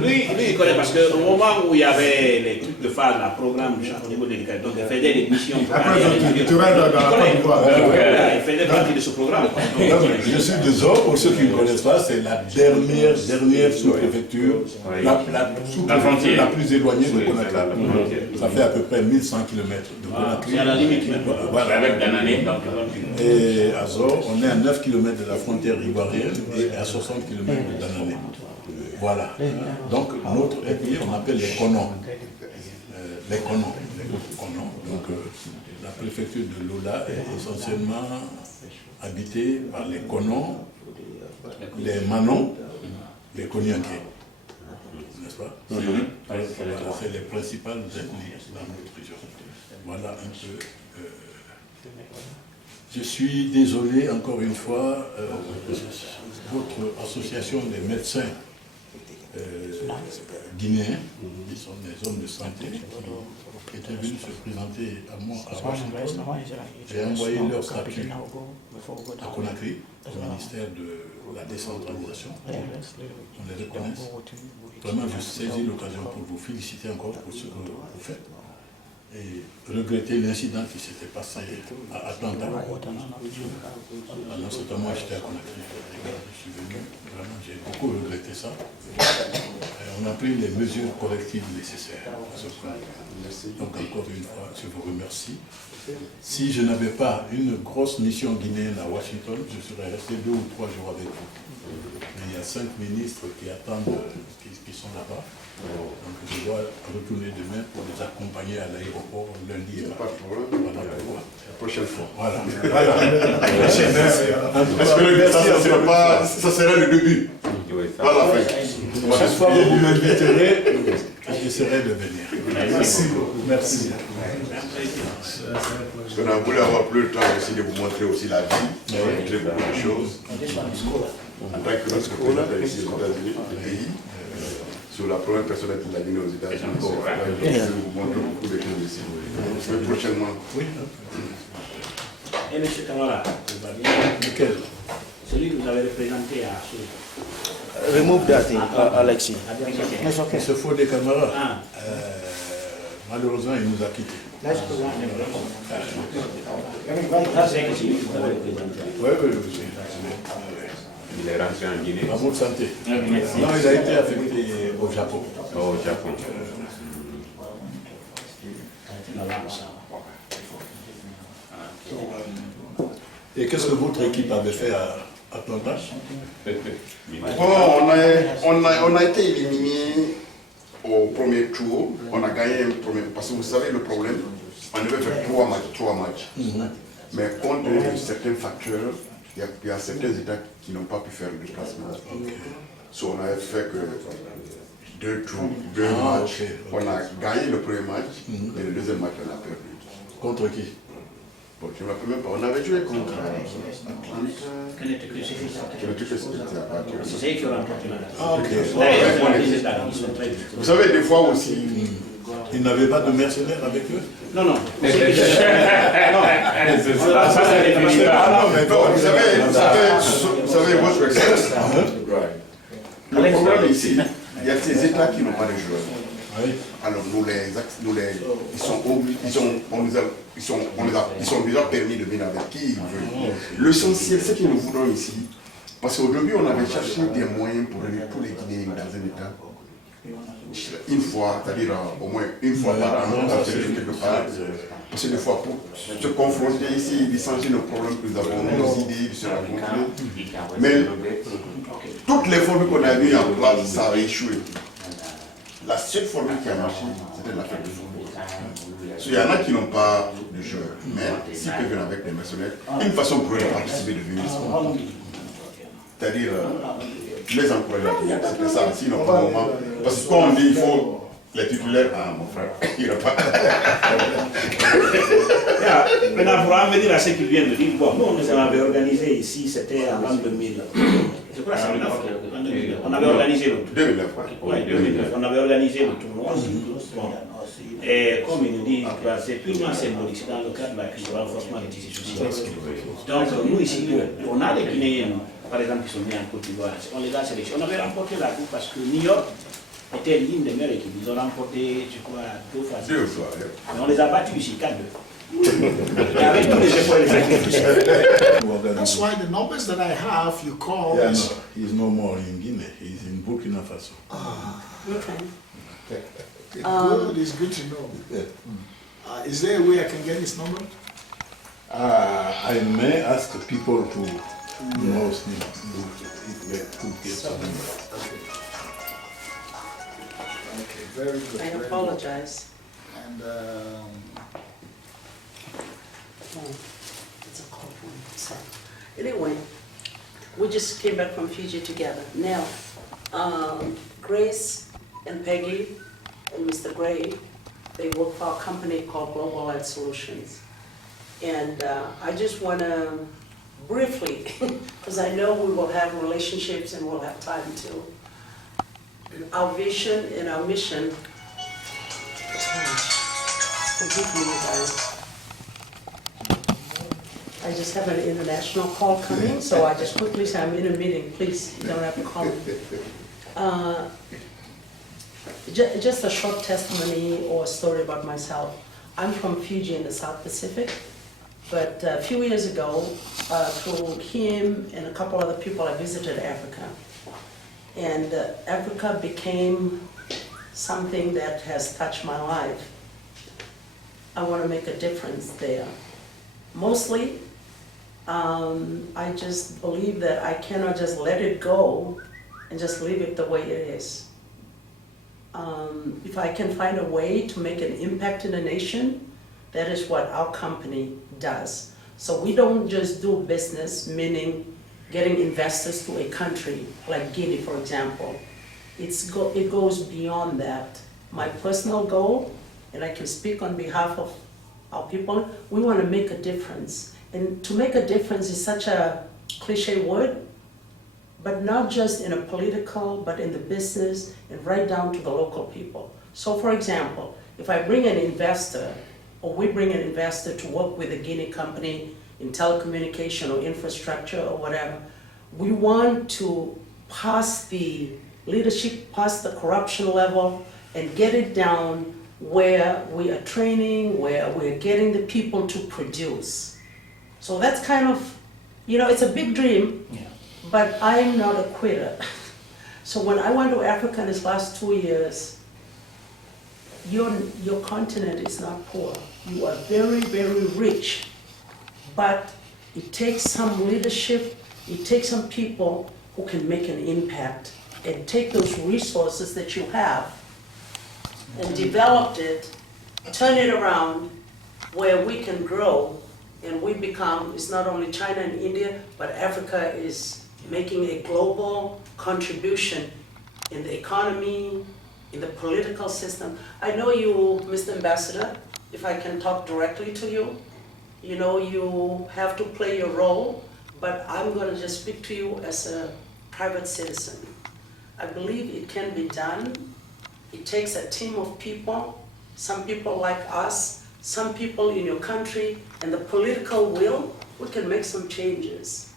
Lui, il connaît parce qu'au moment où il y avait les trucs de phase, la programme au niveau de l'éducation, donc il faisait des missions pour il faisait partie de ce programme. Je suis de Zor, pour ceux qui ne connaissent pas, c'est la dernière sous-préfecture, la sous-préfecture la plus éloignée de Conakry. Ça fait à peu près 1100 km de Conakry. C'est à la limite. Voilà. Avec Danané, donc. Et à Zor, on est à 9 km de la frontière ivoirienne et à 60 km de Danané. Voilà. Donc notre ethnie, on appelle les Conons. Les Conons. Donc la préfecture de Lola est essentiellement habitée par les Conons, les Manons, les Konyankés. N'est-ce pas? Voilà, c'est les principales ethnies dans notre région. Voilà un peu. Je suis désolé encore une fois, votre association des médecins guinéens, qui sont des hommes de santé, qui étaient venus se présenter à moi à Washington. J'ai envoyé leur statut à Conakry, au ministère de la décentralisation. On les reconnaît. Vraiment, je saisis l'occasion pour vous féliciter encore pour ce que vous faites et regretter l'incident qui s'était passé à Atlanta. Pendant ce temps, moi, j'étais à Conakry. Je suis venu, vraiment, j'ai beaucoup regretté ça. Et on a pris les mesures correctives nécessaires à ce point. Donc, encore une fois, je vous remercie. Si je n'avais pas une grosse mission guinéenne à Washington, je serais resté 2 ou 3 jours avec vous. Mais il y a 5 ministres qui attendent, qui sont là-bas. Donc je dois retourner demain pour les accompagner à l'aéroport lundi. Pas de problème. Voilà. La prochaine fois. Voilà. Parce que ça serait le début. Pas la fin. Chaque fois que vous m'inviterez, j'essaierai de venir. Merci. Merci. Parce qu'on a voulu avoir plus le temps aussi de vous montrer aussi la vie, de montrer beaucoup de choses. En tant que notre représentant ici aux États-Unis, du pays, sur la première personne qui l'a Guinée aux États-Unis. Je vais vous montrer beaucoup de choses ici. Mais prochainement. Oui. Et M. Kamara, Lequel? celui que vous avez représenté à Soul. Remove that thing, Alexis. Ce faux des camarades, malheureusement, il nous a quittés. Ça, c'est celui que vous avez représenté. Oui. Il est rentré en Guinée. Amour de santé. Merci. Non, il a été affecté au Japon. Au Japon. Et qu'est-ce que votre équipe avait fait à Atlanta? On a été éliminé au premier tour. On a gagné un premier. Parce que vous savez le problème, on devait faire 3 matchs. Mais compte tenu de certains facteurs, il y a certains États qui n'ont pas pu faire le déplacement. So, on avait fait que 2 tours, 2 matchs. Okay. On a gagné le premier match, et le deuxième match, on a perdu. Contre qui? Bon, je ne me rappelle même pas. On avait joué contre C'est eux qui ont remporté la Ah, ok. Vous savez, des fois aussi. Ils n'avaient pas de mercenaires avec eux? Non. Non, mais vous savez, votre excellence. Le problème ici, il y a ces États qui n'ont pas de joueurs. Oui. Alors ils sont déjà permis de venir avec qui ils veulent. L'essentiel, c'est que nous voulons ici, parce qu'au début, on avait cherché des moyens pour donner tous les Guinéens dans un État. Une fois, c'est-à-dire au moins une fois par an, quelque part. Parce que des fois, pour se confronter ici, d'échanger nos problèmes que nous avons, nos idées, de se rencontrer. Mais toutes les formules qu'on a mises en place, ça a échoué. La seule formule qui a marché, c'était la fête de football. Il y en a qui n'ont pas de joueurs, mais s'ils peuvent venir avec des mercenaires, une façon pour eux de participer de venir ici. C'est-à-dire, les encourager à venir, c'était ça. Sinon, pour le moment, parce que quand on dit il faut Les titulaires, mon frère, il n'y a pas. Maintenant, pour en venir à ce qu'il vient de dire, bon, nous, on nous avait organisé ici, c'était en l'an 2000. Je crois que c'est en 2009. On avait organisé le tournoi. 2009, Oui, 2009. On avait organisé le tournoi. Bon. Et comme il nous dit, c'est purement symbolique, c'est dans le cadre de la crise de renforcement des tissus sociaux. Donc, nous ici, on a des Guinéens, par exemple, qui sont nés en Côte d'Ivoire, on les a sélectionnés. On avait remporté la coupe parce que New York était l'une des meilleures équipes. Ils ont remporté, je crois, 2 fois. 2 fois, oui. Mais on les a battus ici, 4-2. Et avec tous les efforts et les sacrifices. That's why the numbers that I have, you call. Yeah, no, he's no more in Guinea. He's in Burkina Faso. Okay. It's good to know. Is there a way I can get his number? I may ask the people to know him if they could get something. Okay, very good. I very good. apologize. And Oh, it's a cold one. Sorry. Anyway, we just came back from Fiji together. Now, Grace and Peggy and Mr. Gray, they work for a company called Global Light Solutions. And I just want to briefly, because I know we will have relationships and we'll have time to. Our vision and our mission, forgive me, you guys. I just have an international call coming, so I just quickly say I'm in a meeting. Please, you don't have to call me. Just a short testimony or story about myself. I'm from Fiji in the South Pacific, but a few years ago, through him and a couple other people, I visited Africa. And Africa became something that has touched my life. I want to make a difference there. Mostly, I just believe that I cannot just let it go and just leave it the way it is. If I can find a way to make an impact in a nation, that is what our company does. So we don't just do business, meaning getting investors to a country like Guinea, for example. It goes beyond that. My personal goal, and I can speak on behalf of our people, we want to make a difference. And to make a difference is such a cliche word, but not just in a political, but in the business and right down to the local people. So for example, if I bring an investor, or we bring an investor to work with a Guinea company in telecommunication or infrastructure or whatever, we want to pass the leadership, pass the corruption level, and get it down where we are training, where we're getting the people to produce. So that's kind of, it's a big dream, but I'm not a quitter. So when I went to Africa in these last 2 years, your continent is not poor. You are very, very rich, but it takes some leadership, it takes some people who can make an impact and take those resources that you have and develop it, turn it around where we can grow and we become, it's not only China and India, but Africa is making a global contribution in the economy, in the political system. I know you, Mr. Ambassador, if I can talk directly to you, you have to play your role, but I'm going to just speak to you as a private citizen. I believe it can be done. It takes a team of people, some people like us, some people in your country, and the political will, we can make some changes.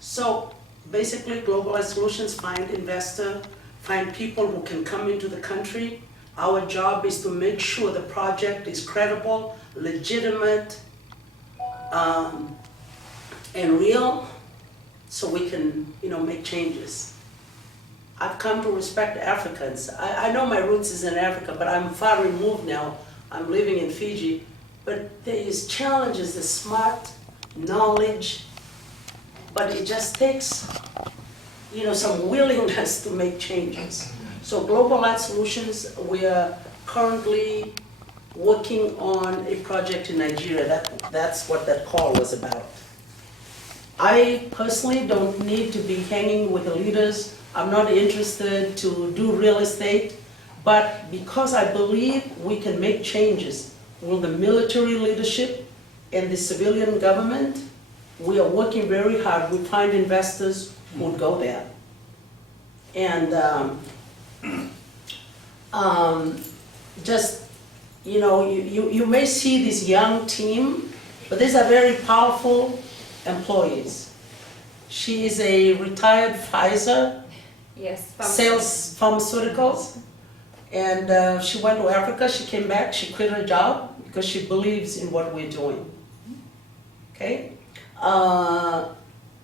So basically, Globalized Solutions find investor, find people who can come into the country. Our job is to make sure the project is credible, legitimate, and real, so we can, make changes. I've come to respect Africans. I know my roots is in Africa, but I'm far removed now. I'm living in Fiji. But there is challenges, the smart knowledge, but it just takes, some willingness to make changes. So Global Light Solutions, we are currently working on a project in Nigeria. That's what that call was about. I personally don't need to be hanging with the leaders. I'm not interested to do real estate, But because I believe we can make changes with the military leadership and the civilian government, we are working very hard. We find investors who would go there. And just, you know, you may see this young team, but these are very powerful employees. She is a retired Pfizer, sales pharmaceuticals, and she went to Africa, she came back, she quit her job because she believes in what we're doing. Okay?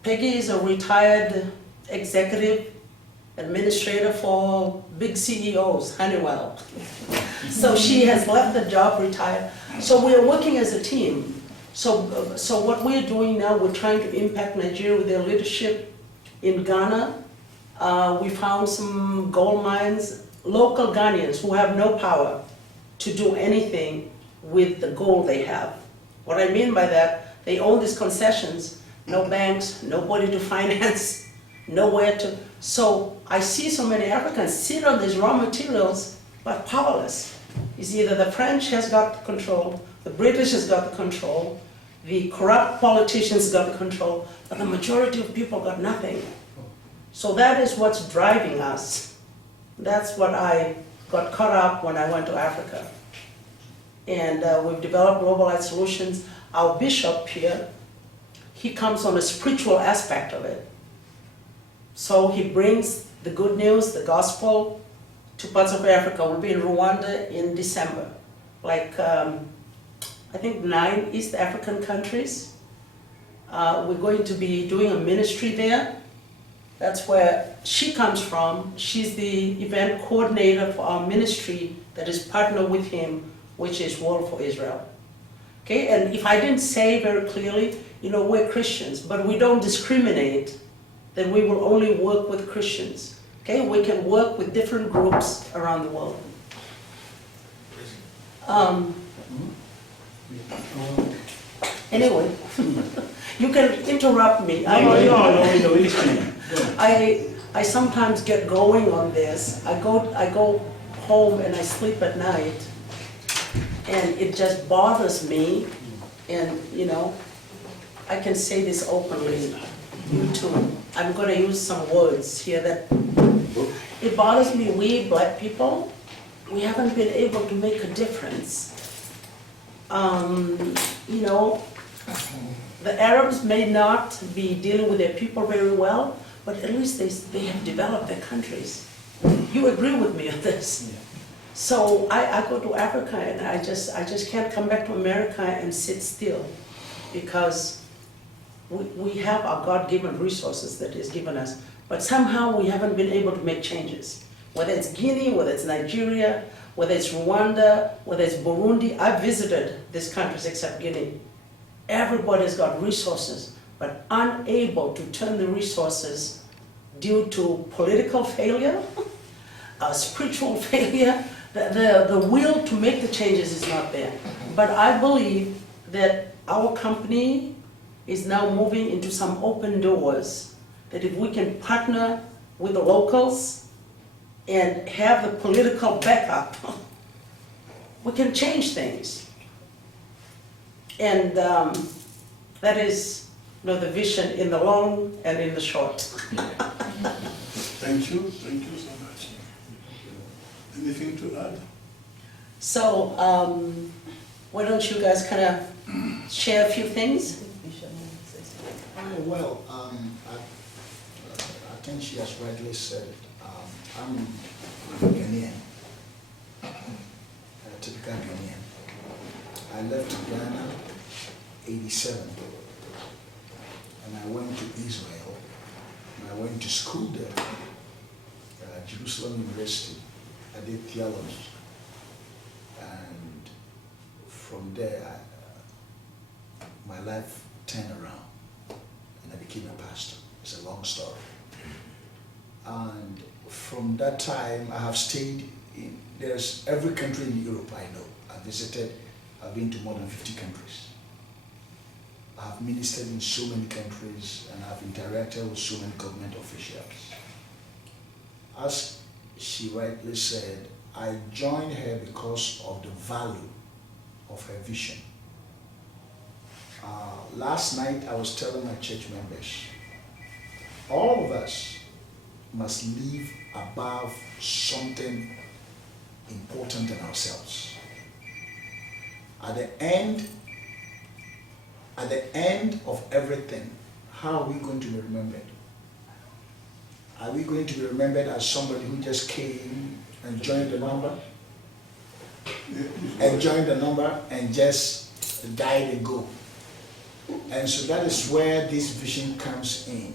Peggy is a retired executive administrator for big CEOs, Honeywell. So she has left the job, retired. So we are working as a team. So what we're doing now, we're trying to impact Nigeria with their leadership in Ghana. We found some gold mines, local Ghanaians who have no power to do anything with the gold they have. What I mean by that, they own these concessions, no banks, nobody to finance, nowhere to. So I see so many Africans sit on these raw materials, but powerless. It's either the French has got the control, the British has got the control, the corrupt politicians got the control, but the majority of people got nothing. So that is what's driving us. That's what I got caught up when I went to Africa. And we've developed globalized solutions. Our bishop here, he comes on a spiritual aspect of it. So he brings the good news, the gospel, to parts of Africa. We'll be in Rwanda in December. Like, I think 9 East African countries. We're going to be doing a ministry there. That's where she comes from. She's the event coordinator for our ministry that is partnered with him, which is World for Israel. Okay, and if I didn't say very clearly, you know, we're Christians, but we don't discriminate, then we will only work with Christians. Okay, we can work with different groups around the world. Anyway, you can interrupt me. I sometimes get going on this. I go home and I sleep at night, and it just bothers me. And you know, I can say this openly. You too. I'm going to use some words here that it bothers me. We black people, we haven't been able to make a difference. You know, the Arabs may not be dealing with their people very well, but at least they have developed their countries. You agree with me on this? Yeah. So I go to Africa and I just can't come back to America and sit still, because we have our God-given resources that He's given us, but somehow we haven't been able to make changes. Whether it's Guinea, whether it's Nigeria, whether it's Rwanda, whether it's Burundi. I visited these countries except Guinea. Everybody's got resources, but unable to turn the resources due to political failure, spiritual failure. The will to make the changes is not there. But I believe that our company is now moving into some open doors, that if we can partner with the locals and have the political backup, we can change things. And that is, you know, the vision in the long and in the short. Thank you so much. Anything to add? So, why don't you guys kind of share a few things? Well, I think she has rightly said it. I'm Ghanaian, a typical Ghanaian. I left Ghana '87, and I went to Israel, and I went to school there, Jerusalem University. I did theology, and from there, my life turned around, and I became a pastor. It's a long story. And from that time, I have stayed in, there's every country in Europe I know. I've visited, I've been to more than 50 countries. I've ministered in so many countries, and I've interacted with so many government officials. As she rightly said, I joined her because of the value of her vision. Last night I was telling my church members, all of us must live above something important in ourselves. At the end of everything, how are we going to be remembered? Are we going to be remembered as somebody who just came and joined the number? And joined the number and just died and go? And so that is where this vision comes in.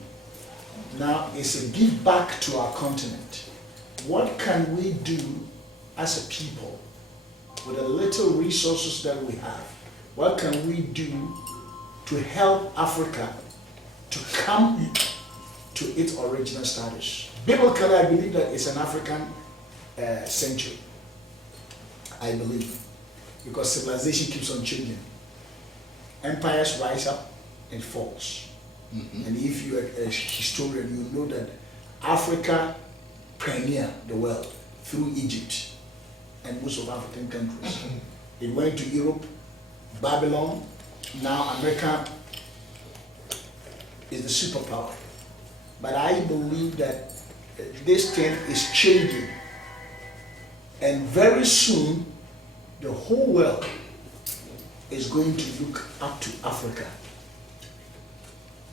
Now it's a give back to our continent. What can we do as a people with the little resources that we have? What can we do to help Africa to come to its original status? Biblically, I believe that it's an African century. I believe. Because civilization keeps on changing. Empires rise up and falls. And if you're a historian, you know that Africa pioneered the world through Egypt and most of African countries. It went to Europe, Babylon. Now America is the superpower. But I believe that this thing is changing. And very soon, the whole world is going to look up to Africa.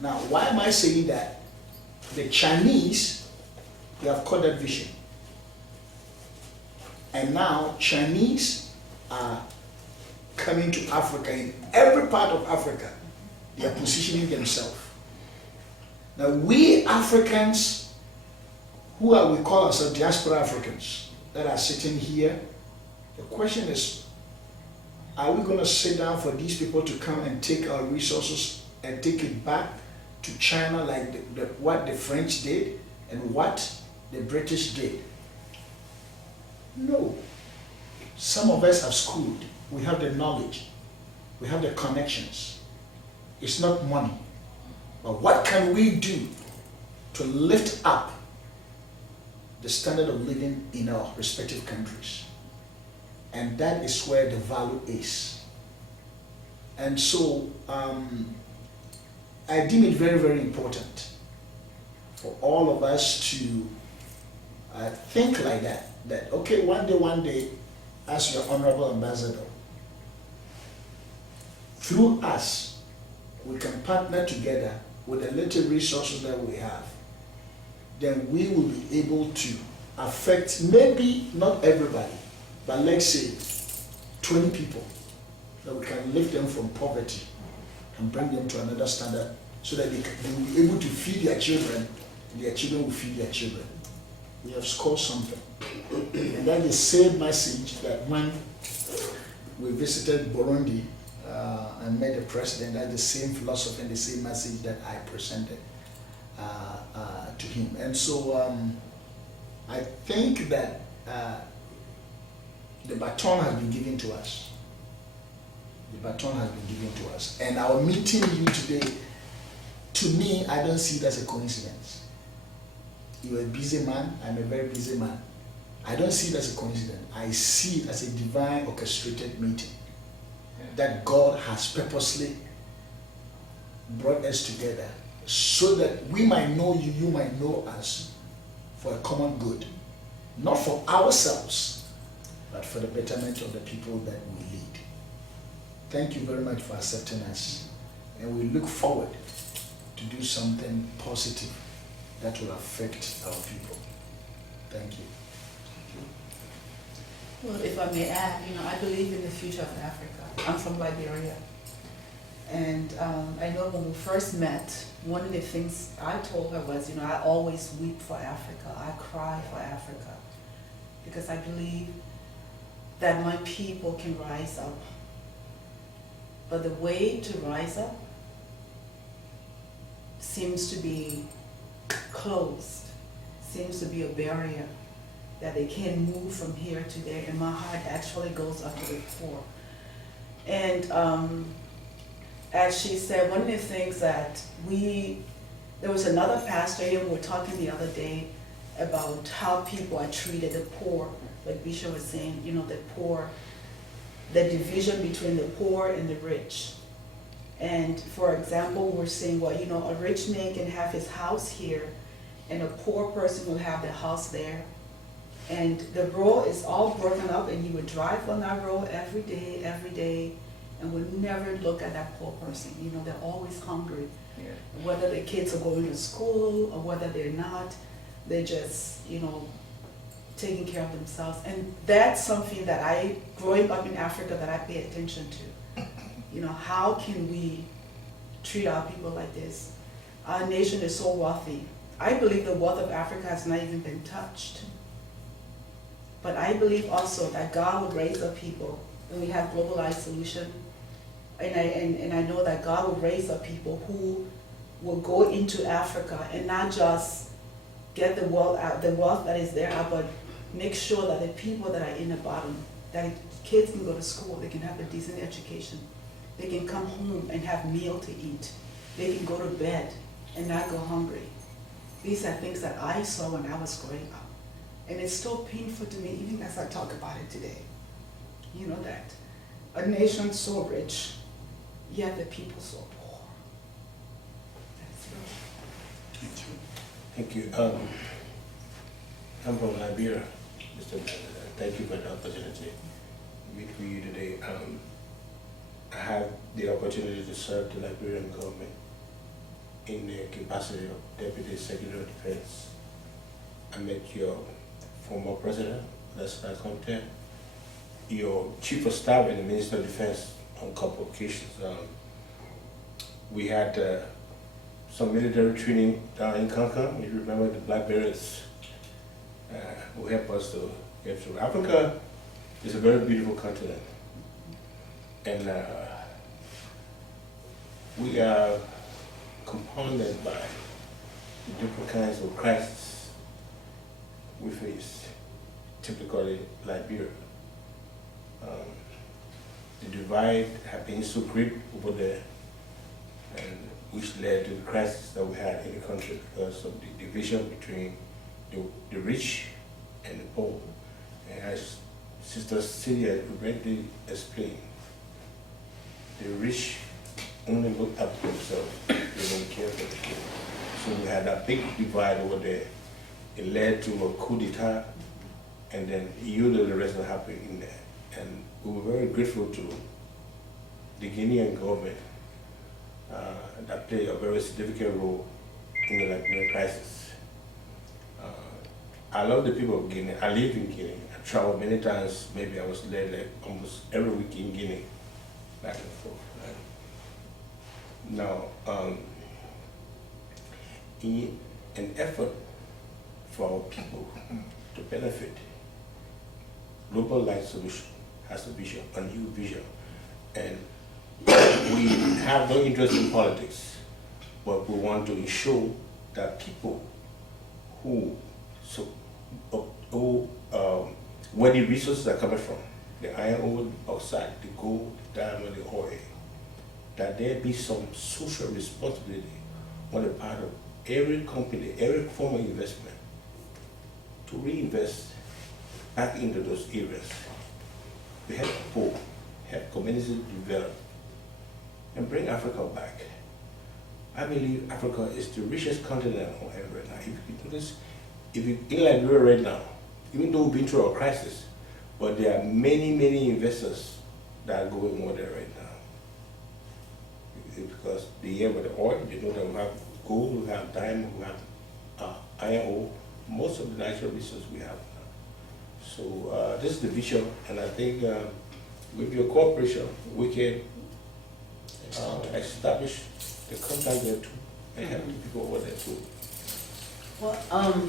Now, why am I saying that? The Chinese, they have caught that vision. And now Chinese are coming to Africa. In every part of Africa, they are positioning themselves. Now we Africans, we call ourselves diaspora Africans, that are sitting here, the question is, are we going to sit down for these people to come and take our resources and take it back to China like what the French did and what the British did? No. Some of us have schooled. We have the knowledge. We have the connections. It's not money. But what can we do to lift up the standard of living in our respective countries? And that is where the value is. And so I deem it very, very important for all of us to think like that. That, okay, one day, as your Honorable Ambassador, through us, we can partner together with the little resources that we have. Then we will be able to affect, maybe not everybody, but let's say 20 people, that we can lift them from poverty and bring them to another standard so that they will be able to feed their children, and their children will feed their children. We have scored something. And that's the same message that when we visited Burundi and met the president, that's the same philosophy and the same message that I presented to him. And so I think that the baton has been given to us. The baton has been given to us. And our meeting you today, to me, I don't see it as a coincidence. You're a busy man, I'm a very busy man. I don't see it as a coincidence. I see it as a divine orchestrated meeting that God has purposely brought us together so that we might know you, you might know us for a common good. Not for ourselves, but for the betterment of the people that we lead. Thank you very much for accepting us. And we look forward to do something positive that will affect our people. Thank you. Well, if I may add, I believe in the future of Africa. I'm from Liberia. And I know when we first met, one of the things I told her was, I always weep for Africa. I cry for Africa. Because I believe that my people can rise up. But the way to rise up seems to be closed, seems to be a barrier that they can't move from here to there, and my heart actually goes up to the floor. And as she said, one of the things that there was another pastor here, we were talking the other day, about how people are treated, the poor, like Bishop was saying, you know, the poor, the division between the poor and the rich. And for example, we're saying, well, you know, a rich man can have his house here and a poor person will have the house there. And the road is all broken up and you would drive on that road every day, and would never look at that poor person. You know, they're always hungry. Yeah. Whether the kids are going to school or whether they're not, they're just, you know, taking care of themselves. And that's something that I, growing up in Africa, that I pay attention to. You know, how can we treat our people like this? Our nation is so wealthy. I believe the wealth of Africa has not even been touched. But I believe also that God will raise up people, and we have globalized solution. And I know that God will raise up people who will go into Africa and not just get the wealth out, the wealth that is there, but make sure that the people that are in the bottom, that kids can go to school, they can have a decent education, they can come home and have meal to eat, they can go to bed and not go hungry. These are things that I saw when I was growing up. And it's still painful to me, even as I talk about it today. You know that a nation so rich, yet the people so poor. That's real. Thank you. I'm from Liberia, Mr. President. Thank you for the opportunity to meet with you today. I had the opportunity to serve the Liberian government in the capacity of Deputy Secretary of Defense. I met your former president, Leslie Conte, your chief of staff and the Minister of Defense on a couple of occasions. We had some military training down in Kankan. You remember the Black Berets who helped us to get through. Africa is a very beautiful continent. And we are compounded by different kinds of crises we face, typically Liberia. The divide had been so great over there, and which led to the crisis that we had in the country because of the division between the rich and the poor. And as Sister Celia already explained, the rich only look up to themselves, they don't care for the poor. So we had that big divide over there. It led to a coup d'etat, and then you know the rest that happened in there. And we were very grateful to the Guinean government that played a very significant role in the Liberian crisis. I love the people of Guinea. I live in Guinea. I traveled many times. Maybe I was there like almost every week in Guinea, back and forth. Now, in an effort for our people to benefit, Global Light Solution has a vision, a new vision. And we have no interest in politics, but we want to ensure that people where the resources are coming from, the iron ore, the oxide, the gold, the diamond, the oil, that there be some social responsibility on the part of every company, every form of investment, to reinvest back into those areas. We help the poor, help communities develop, and bring Africa back. I believe Africa is the richest continent on earth right now. If you notice, if you in Liberia right now, even though we've been through a crisis, but there are many, many investors that are going over there right now. Because they have the oil, they know that we have gold, we have diamond, we have iron ore, most of the natural resources we have now. So this is the vision, and I think with your cooperation, we can establish the contact there too, and help the people over there too. Well,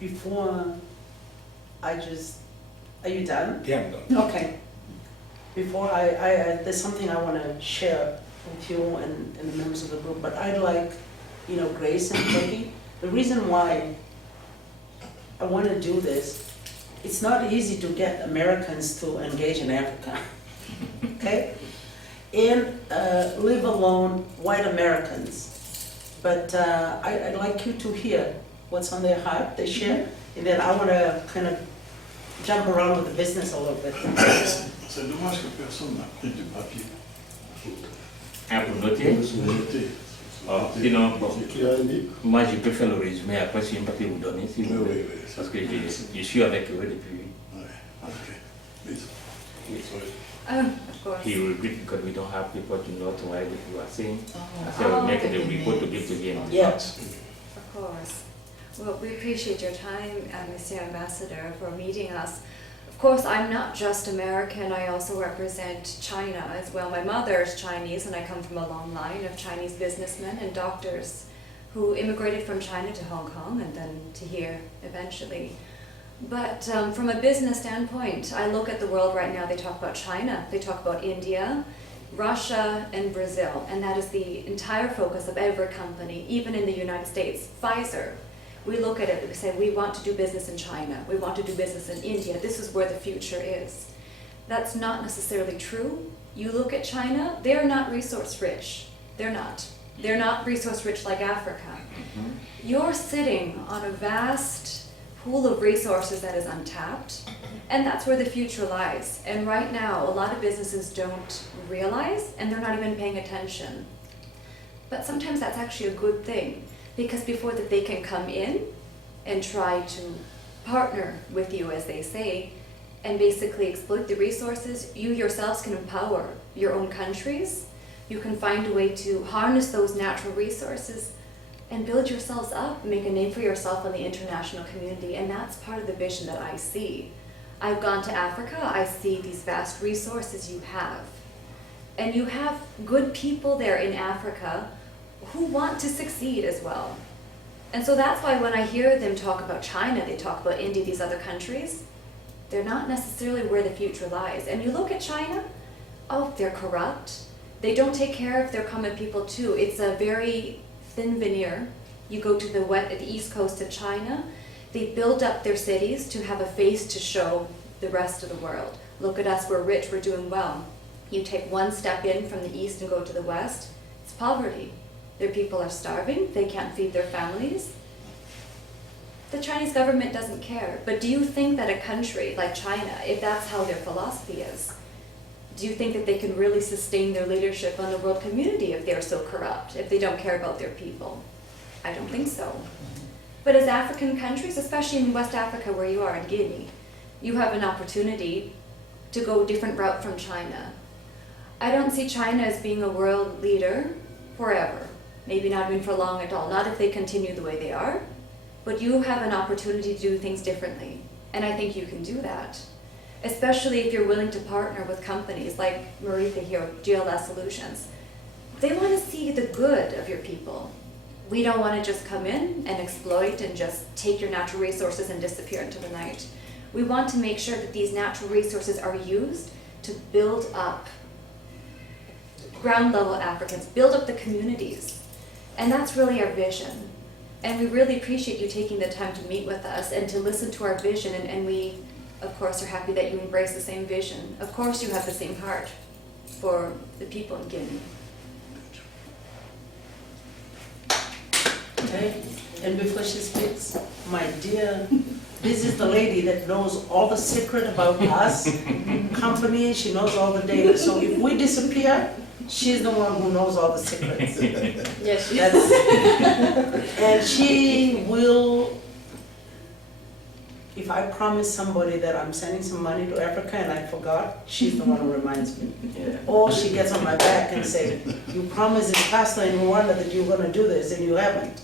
before are you done? Yeah, I'm done. Okay. Before there's something I want to share with you and the members of the group, but I'd like, you know, Grace and Becky, the reason why I want to do this, it's not easy to get Americans to engage in Africa, okay? And leave alone white Americans. But I'd like you to hear what's on their heart, they share, and then I want to kind of jump around with the business a little bit. C'est dommage que personne n'a pris du papier. Ah, pour noter? Noter. Sinon, moi je peux faire le résumé, après si un papier vous donner, si vous voulez. Oui. Parce que je suis avec eux depuis. Of course. He will read because we don't have people to know what you are saying. I said we'll make it a report to give to him. Yes. Of course. Well, we appreciate your time, Mr. Ambassador, for meeting us. Of course, I'm not just American, I also represent China as well. My mother is Chinese, and I come from a long line of Chinese businessmen and doctors who immigrated from China to Hong Kong and then to here eventually. But from a business standpoint, I look at the world right now, they talk about China, they talk about India, Russia, and Brazil, and that is the entire focus of every company, even in the United States. Pfizer, we look at it, we say we want to do business in China, we want to do business in India, this is where the future is. That's not necessarily true. You look at China, they're not resource rich. They're not. They're not resource rich like Africa. You're sitting on a vast pool of resources that is untapped, and that's where the future lies. And right now, a lot of businesses don't realize, and they're not even paying attention. But sometimes that's actually a good thing, because before that they can come in and try to partner with you, as they say, and basically exploit the resources, you yourselves can empower your own countries. You can find a way to harness those natural resources and build yourselves up, make a name for yourself in the international community, and that's part of the vision that I see. I've gone to Africa, I see these vast resources you have. And you have good people there in Africa who want to succeed as well. And so that's why when I hear them talk about China, they talk about India, these other countries, they're not necessarily where the future lies. And you look at China, oh, they're corrupt. They don't take care of their common people too. It's a very thin veneer. You go to the east coast of China, they build up their cities to have a face to show the rest of the world. Look at us, we're rich, we're doing well. You take one step in from the east and go to the west, it's poverty. Their people are starving, they can't feed their families. The Chinese government doesn't care. But do you think that a country like China, if that's how their philosophy is, do you think that they can really sustain their leadership on the world community if they're so corrupt, if they don't care about their people? I don't think so. But as African countries, especially in West Africa where you are in Guinea, you have an opportunity to go a different route from China. I don't see China as being a world leader forever. Maybe not even for long at all, not if they continue the way they are. But you have an opportunity to do things differently. And I think you can do that. Especially if you're willing to partner with companies like Maritha here, GLS Solutions. They want to see the good of your people. We don't want to just come in and exploit and just take your natural resources and disappear into the night. We want to make sure that these natural resources are used to build up ground level Africans, build up the communities. And that's really our vision. And we really appreciate you taking the time to meet with us and to listen to our vision. And we, of course, are happy that you embrace the same vision. Of course, you have the same heart for the people in Guinea. Okay, and before she speaks, my dear, this is the lady that knows all the secret about us, company, she knows all the data. So if we disappear, she's the one who knows all the secrets. Yes, she is. And she will, if I promise somebody that I'm sending some money to Africa and I forgot, she's the one who reminds me. Yeah. Or she gets on my back and says, you promised this pastor in Rwanda that you were going to do this and you haven't.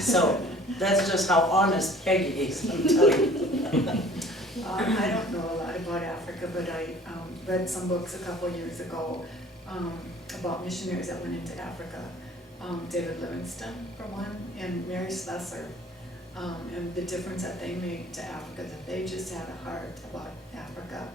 So that's just how honest Peggy is, I'm telling you. I don't know a lot about Africa, but I read some books a couple of years ago about missionaries that went into Africa. David Livingstone, for one, and Mary Slessor, and the difference that they made to Africa, that they just had a heart about Africa.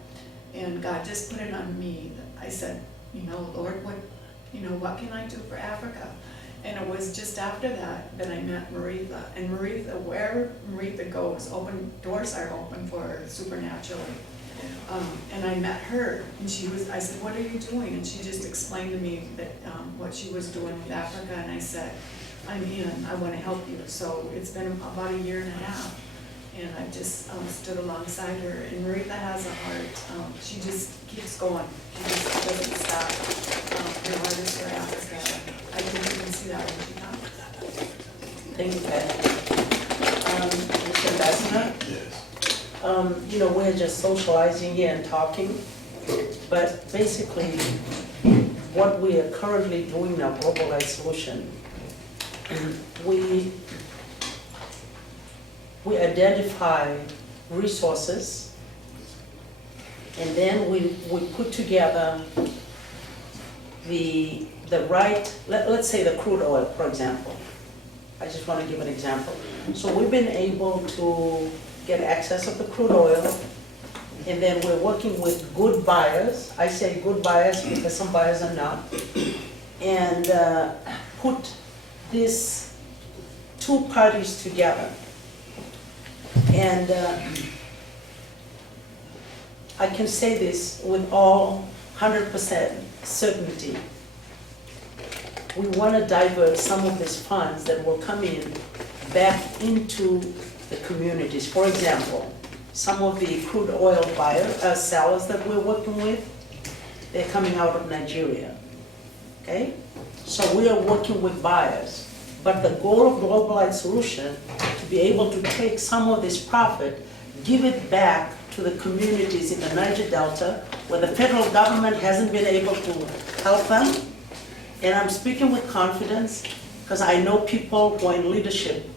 And God just put it on me. I said, Lord, what can I do for Africa? And it was just after that I met Maritha. And Maritha, where Maritha goes, doors are open for her supernaturally. And I met her, and I said, what are you doing? And she just explained to me that what she was doing with Africa, and I said, I'm in, I want to help you. So it's been about a year and a half, and I've just stood alongside her. And Marita has a heart. She just keeps going. She just doesn't stop. Her heart is for Africa. I think you can see that when she talks. Thank you, Pat. Mr. Ambassador? Yes. You know, we're just socializing here and talking, but basically, what we are currently doing in our Global Rights Solution, we identify resources, and then we put together the right, let's say the crude oil, for example. I just want to give an example. So we've been able to get access of the crude oil, and then we're working with good buyers. I say good buyers because some buyers are not. And put these two parties together. And I can say this with all 100% certainty. We want to divert some of these funds that will come in back into the communities. For example, some of the crude oil sellers that we're working with, they're coming out of Nigeria, okay? So we are working with buyers. But the goal of Global Rights Solution, to be able to take some of this profit, give it back to the communities in the Niger Delta, where the federal government hasn't been able to help them. And I'm speaking with confidence, because I know people who are in leadership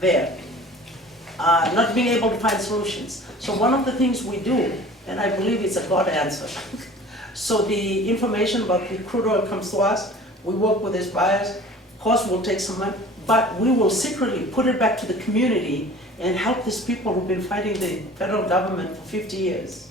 there, not being able to find solutions. So one of the things we do, and I believe it's a God answer, so the information about the crude oil comes to us, we work with these buyers, of course we'll take some money, but we will secretly put it back to the community and help these people who've been fighting the federal government for 50 years.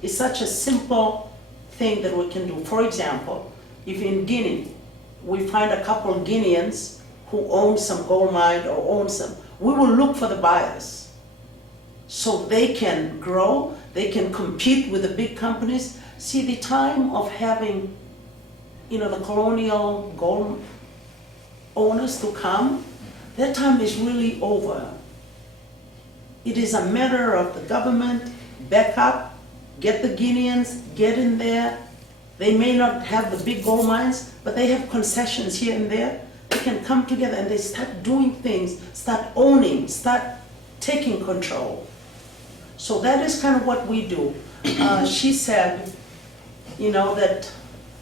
It's such a simple thing that we can do. For example, if in Guinea, we find a couple of Guineans who own some gold mine or own some, we will look for the buyers so they can grow, they can compete with the big companies. See, the time of having, you know, the colonial gold owners to come, that time is really over. It is a matter of the government, back up, get the Guineans, get in there. They may not have the big gold mines, but they have concessions here and there. They can come together and they start doing things, start owning, start taking control. So that is kind of what we do. She said, you know, that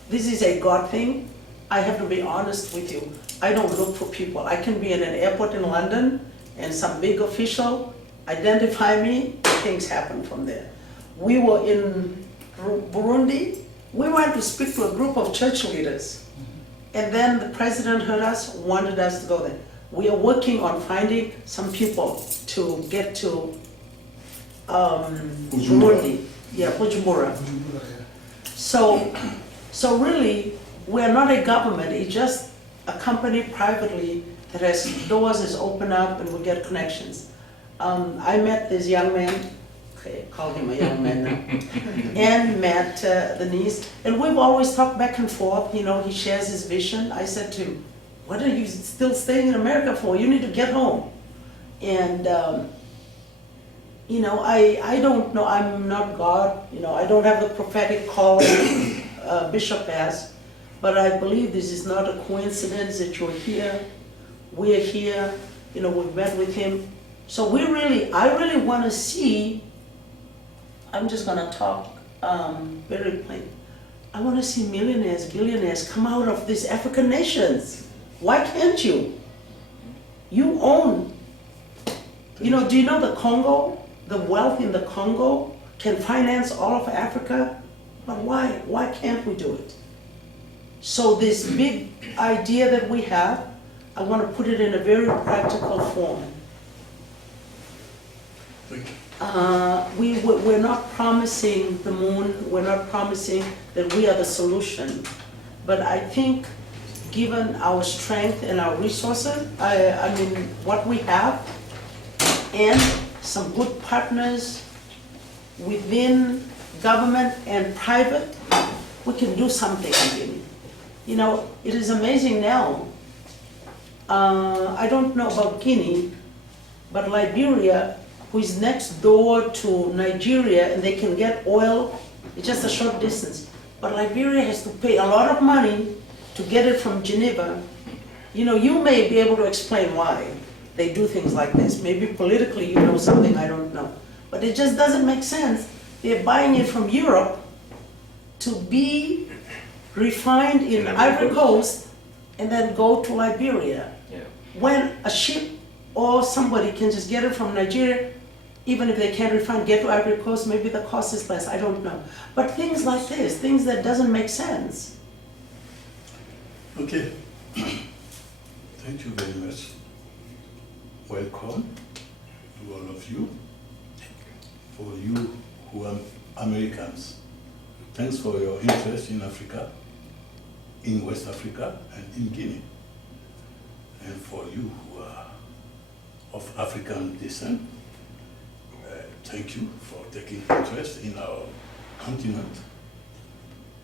this is a God thing. I have to be honest with you. I don't look for people. I can be in an airport in London and some big official identify me, things happen from there. We were in Burundi. We went to speak to a group of church leaders, and then the president heard us, wanted us to go there. We are working on finding some people to get to Burundi. Yeah, Bujumbura. So really, we're not a government, it's just a company privately that has doors is open up and we get connections. I met this young man, okay, call him a young man now, and met the niece, and we've always talked back and forth. You know, he shares his vision. I said to him, what are you still staying in America for? You need to get home. And, you know, I don't know, I'm not God, you know, I don't have the prophetic calling Bishop has, but I believe this is not a coincidence that you're here, we're here, you know, we've met with him. So I really want to see, I'm just going to talk very plain. I want to see millionaires, billionaires come out of these African nations. Why can't you? You own, you know, do you know the Congo, the wealth in the Congo can finance all of Africa? But why can't we do it? So this big idea that we have, I want to put it in a very practical form. We're not promising the moon, we're not promising that we are the solution, but I think given our strength and our resources, I mean what we have, and some good partners within government and private, we can do something. You know, it is amazing now, I don't know about Guinea, but Liberia, who is next door to Nigeria, and they can get oil, it's just a short distance. But Liberia has to pay a lot of money to get it from Geneva. You know, you may be able to explain why they do things like this. Maybe politically you know something I don't know. But it just doesn't make sense. They're buying it from Europe to be refined in Ivory Coast and then go to Liberia. Yeah. When a ship or somebody can just get it from Nigeria, even if they can't refine, get to Ivory Coast, maybe the cost is less, I don't know. But things like this, things that doesn't make sense. Okay. Thank you very much. Welcome to all of you. For you who are Americans, thanks for your interest in Africa, in West Africa, and in Guinea. And for you who are of African descent, thank you for taking interest in our continent.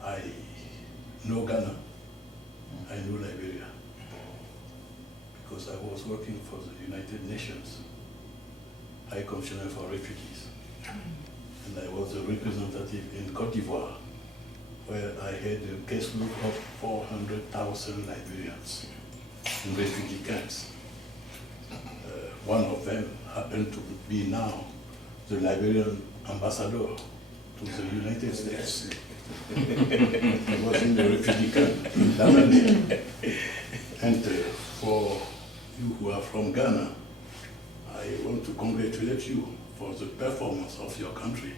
I know Ghana, I know Liberia, because I was working for the United Nations High Commissioner for Refugees. And I was a representative in Cote d'Ivoire, where I had a caseload of 400,000 Liberians in refugee camps. One of them happened to be now the Liberian ambassador to the United States. He was in the refugee camp in Tanzania. And for you who are from Ghana, I want to congratulate you for the performance of your country.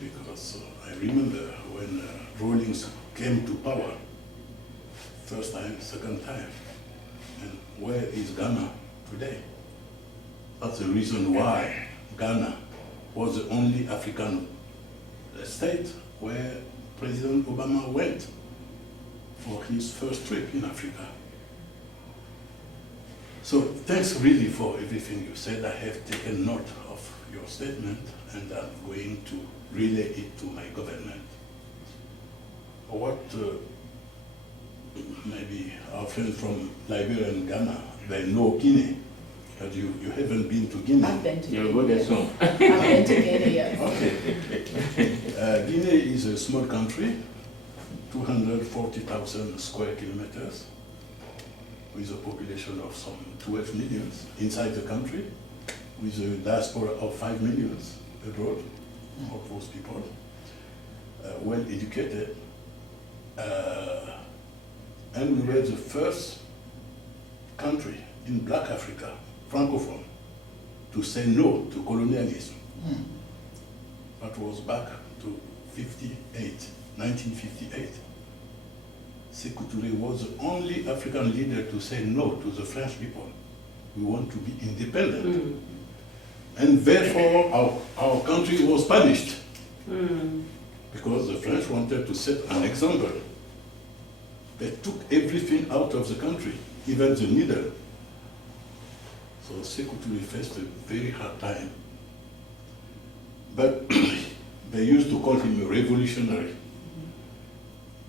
Because I remember when Rawlings came to power, first time, second time, and where is Ghana today? That's the reason why Ghana was the only African state where President Obama went for his first trip in Africa. So thanks really for everything you said. I have taken note of your statement and I'm going to relay it to my government. What maybe our friends from Liberia and Ghana, they know Guinea, but you haven't been to Guinea. I've been to Guinea. You'll go there soon. I've been to Guinea, yes. Okay. Guinea is a small country, 240,000 square kilometers, with a population of some 12 million inside the country, with a diaspora of 5 million abroad, of those people, well educated, and we were the first country in Black Africa, Francophone, to say no to colonialism. That was back to 1958. Sékou Touré was the only African leader to say no to the French people. We want to be independent. And therefore our country was punished. Because the French wanted to set an example. They took everything out of the country, even the needle. So Sékou Touré faced a very hard time. But they used to call him a revolutionary.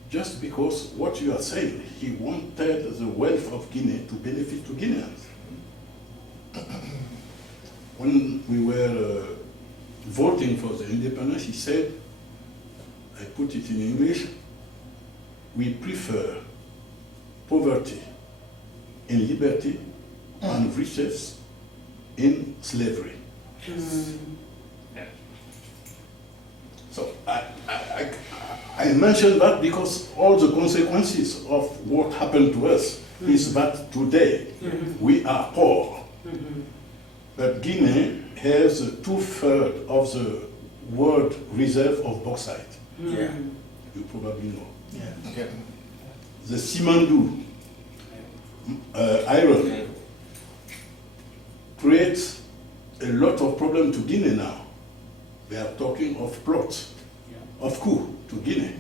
Just because what you are saying, he wanted the wealth of Guinea to benefit to Guineans. When we were voting for the independence, he said, I put it in English, we prefer poverty in liberty and riches in slavery. So I mention that because all the consequences of what happened to us is that today we are poor. But Guinea has 2/3 of the world reserve of bauxite. You probably know. The Simandou iron creates a lot of problem to Guinea now. They are talking of plots, of coup to Guinea,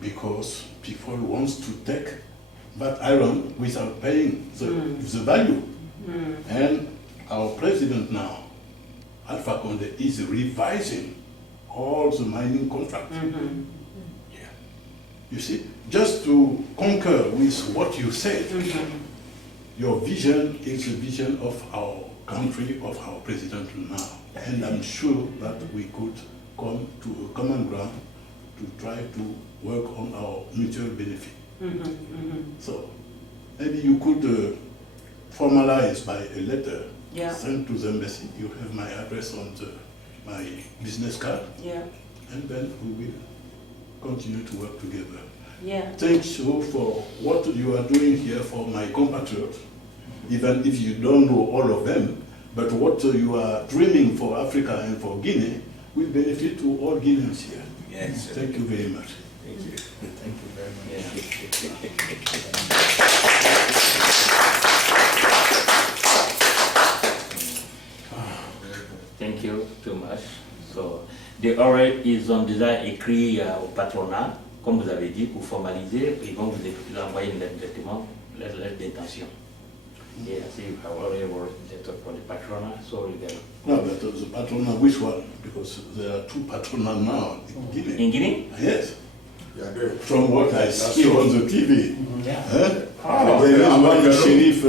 because people want to take that iron without paying the value. And our president now, Alpha Condé, is revising all the mining contracts. You see, just to concur with what you said, your vision is the vision of our country, of our president now. And I'm sure that we could come to a common ground to try to work on our mutual benefit. So maybe you could formalize by a letter, send to the embassy. You have my address on my business card. And then we will continue to work together. Thanks you for what you are doing here for my compatriots, even if you don't know all of them, but what you are dreaming for Africa and for Guinea will benefit to all Guineans here. Yes. Thank you very much. Thank you. Thank you very much. Thank you too much. So, ils ont déjà écrit au patronat, comme vous avez dit, pour formaliser, ils vont vous envoyer une lettre d'intention. Yeah, so you have already worked letter for the patronat, so you can... No, but the patronat, which one? Because there are two patronat now in Guinea. In Guinea? Yes. Yeah, good. From what I see on the TV. Yeah. There is one Sheriff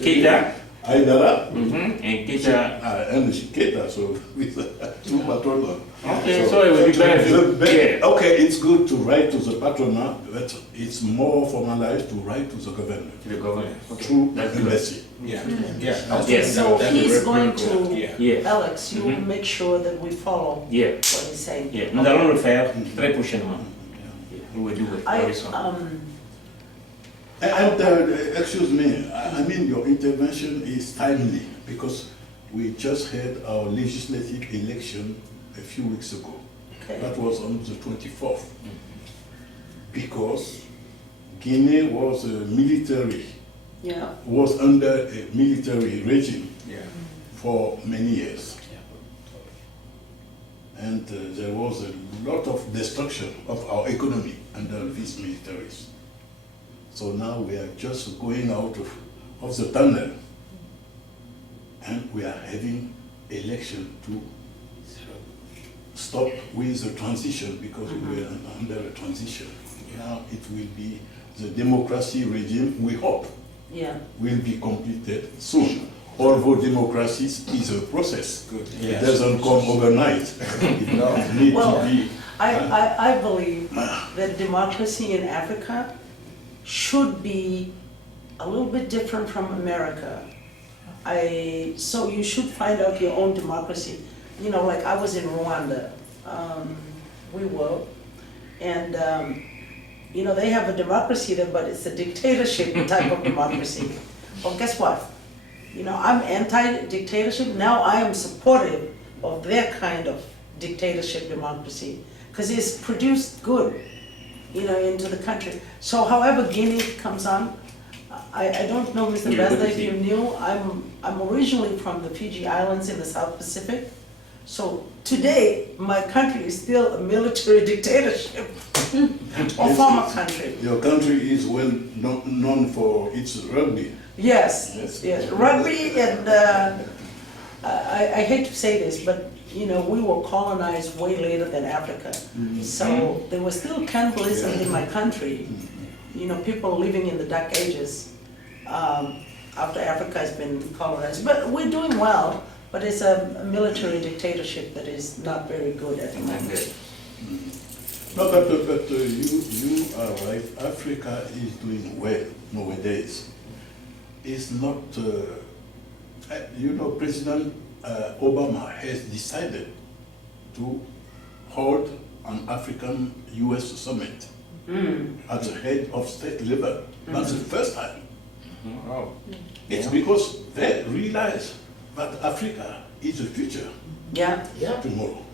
Keita. Aydara. And Keita. And Keita, so with two patronat. Okay, so it will be better. Okay, it's good to write to the patronat, but it's more formalized to write to the government. To the government. Okay. Through the embassy. Yes. So he's going to, Alex, you will make sure that we follow what he's saying. Nous allons le faire très prochainement. We will do it very soon. Excuse me, I mean your intervention is timely because we just had our legislative election a few weeks ago. That was on the 24th. Because Guinea was was under a military regime for many years. And there was a lot of destruction of our economy under these militaries. So now we are just going out of the tunnel, and we are having election to stop with the transition because we are under a transition. Now it will be the democracy regime, we hope, will be completed soon. Although democracy is a process, it doesn't come overnight. It needs to be. I believe that democracy in Africa should be a little bit different from America. So you should find out your own democracy. You know, like I was in Rwanda, and you know, they have a democracy there, but it's a dictatorship type of democracy. Well, guess what? You know, I'm anti-dictatorship. Now I am supportive of their kind of dictatorship democracy because it's produced good, you know, into the country. So however Guinea comes on, I don't know, Mr. Ambassador, if you knew, I'm originally from the Fiji Islands in the South Pacific. So today, my country is still a military dictatorship, or former country. Your country is well known for its rugby. Yes. Rugby, and I hate to say this, but you know, we were colonized way later than Africa. So there was still cannibalism in my country. You know, people living in the Dark Ages after Africa has been colonized. But we're doing well, but it's a military dictatorship that is not very good at the moment. No, but you are right. Africa is doing well nowadays. It's not, you know, President Obama has decided to hold an African-US summit at the head of state level. That's the first time. Wow. It's because they realize that Africa is the future. Tomorrow.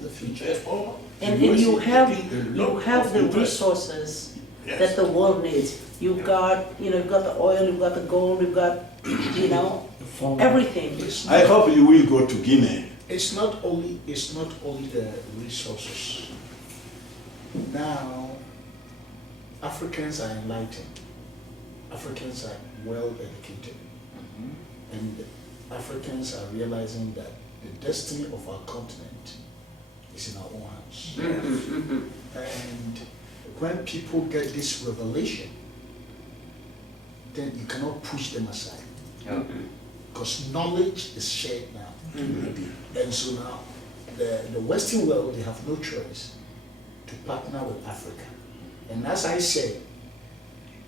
The future for and you have the resources that the world needs. You've got, you know, you've got the oil, you've got the gold, you've got, you know, everything. I hope you will go to Guinea. It's not only the resources. Now, Africans are enlightened. Africans are well educated, and Africans are realizing that the destiny of our continent is in our own hands. And when people get this revelation, then you cannot push them aside. Because knowledge is shared now. And so now, the Western world, they have no choice to partner with Africa. And as I said,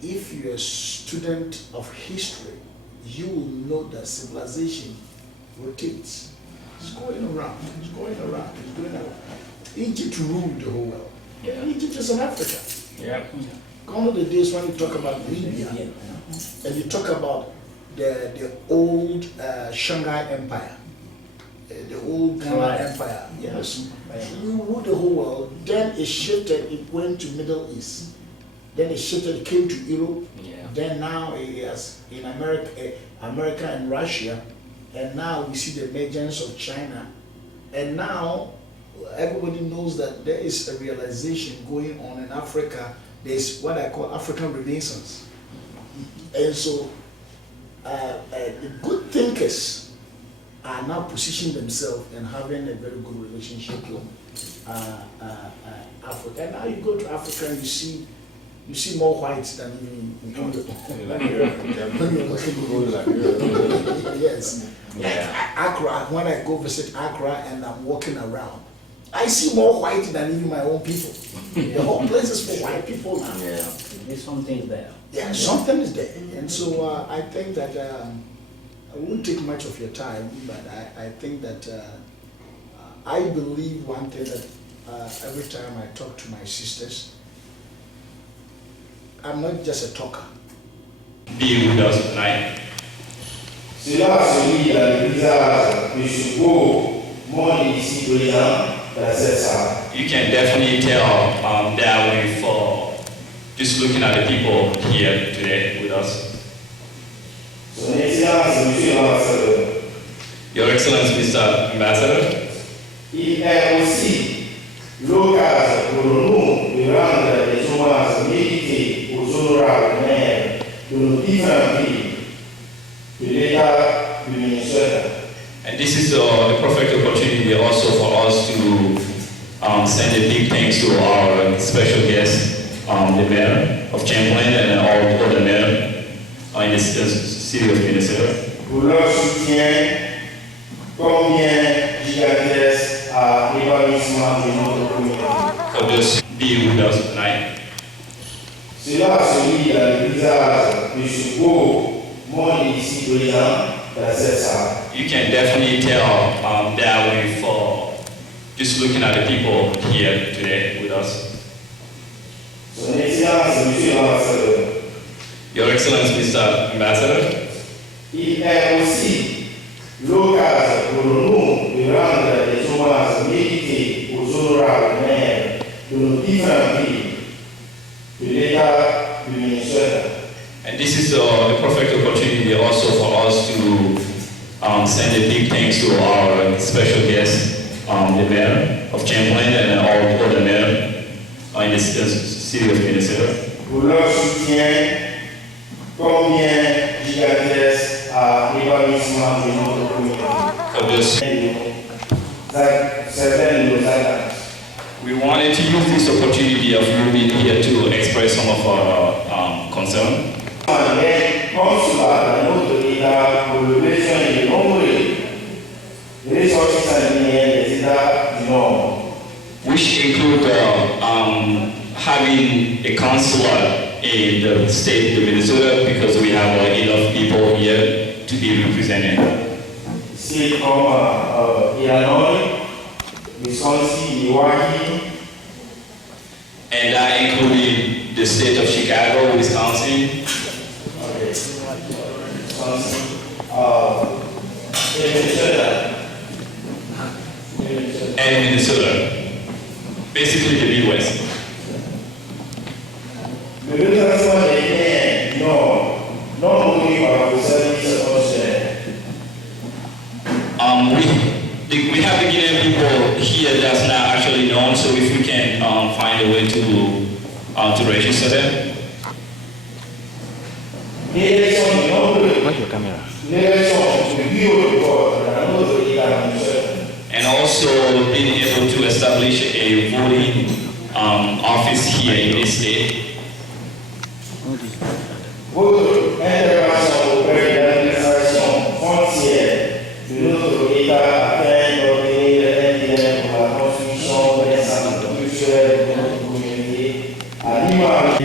if you're a student of history, you will know that civilization rotates. It's going around, it's going around, it's going around. Egypt ruled the whole world. Yeah. Egypt is in Africa. Yeah. Gone are the days when you talk about Libya, and you talk about the old Shanghai Empire, the old Ghana Empire. Yes, you ruled the whole world. Then it shifted, it went to Middle East. Then it shifted, it came to Europe. Yeah. Then now it is in America and Russia. And now we see the emergence of China. And now everybody knows that there is a realization going on in Africa. There's what I call African Renaissance. And so the good thinkers are now positioning themselves and having a very good relationship with Africa. And now you go to Africa and you see more whites than even in Europe. Yes. Yeah. Accra, when I go visit Accra and I'm walking around, I see more white than even my own people. The whole place is for white people now. Yeah. There's something there. Yeah, something is there. And so I think that I won't take much of your time, but I think that I believe one thing that every time I talk to my sisters, I'm not just a talker. Be with us tonight. Cela a celui dans le visage de ce beau monde ici présent dans cette salle. You can definitely tell that way for just looking at the people here today with us. Son Excellence, Monsieur l'Ambassadeur. Your Excellency, Mr. Ambassador. Il est aussi l'occasion pour nous de rendre les hommages mérités aux honorables maires de nos différents pays de l'État du Minnesota. And this is a perfect opportunity also for us to send a big thanks to our special guest, the mayor of Champlin and all the other mayors in the city of Minnesota. Pour leur soutien, combien gigantesque à l'épanouissement de notre communauté. For just be with us tonight. Cela a celui dans le visage de ce beau monde ici présent dans cette salle. You can definitely tell that way for just looking at the people here today with us. Son Excellence, Monsieur l'Ambassadeur. Your Excellency, Mr. Ambassador. Il est aussi l'occasion pour nous de rendre les hommages mérités aux honorables maires de nos différents pays de l'État du Minnesota. And this is a perfect opportunity also for us to send a big thanks to our special guest, the mayor of Champlin and all the other mayors in the city of Minnesota. Pour leur soutien, combien gigantesque à l'épanouissement de notre communauté. Certaines de nos attentes. We wanted to use this opportunity of you being here to express some of our concern. Consulat dans notre État pour le besoin de nombreux ressortissants guinéens des États du Nord. Which include having a consulate in the state of Minnesota because we have enough people here to be represented. C'est comme Illinois, Wisconsin, Milwaukee. And that including the state of Chicago, Wisconsin. And Minnesota. Basically the Midwest. Le recensement des biens non reconnus par le service consulaire. We have the Guinean people here that's not actually known, so if we can find a way to register them. L'élection du nombre, l'élection du bureau de vote dans notre État Minnesota. And also being able to establish a voting office here in this state. Votre culturelle de notre communauté à l'image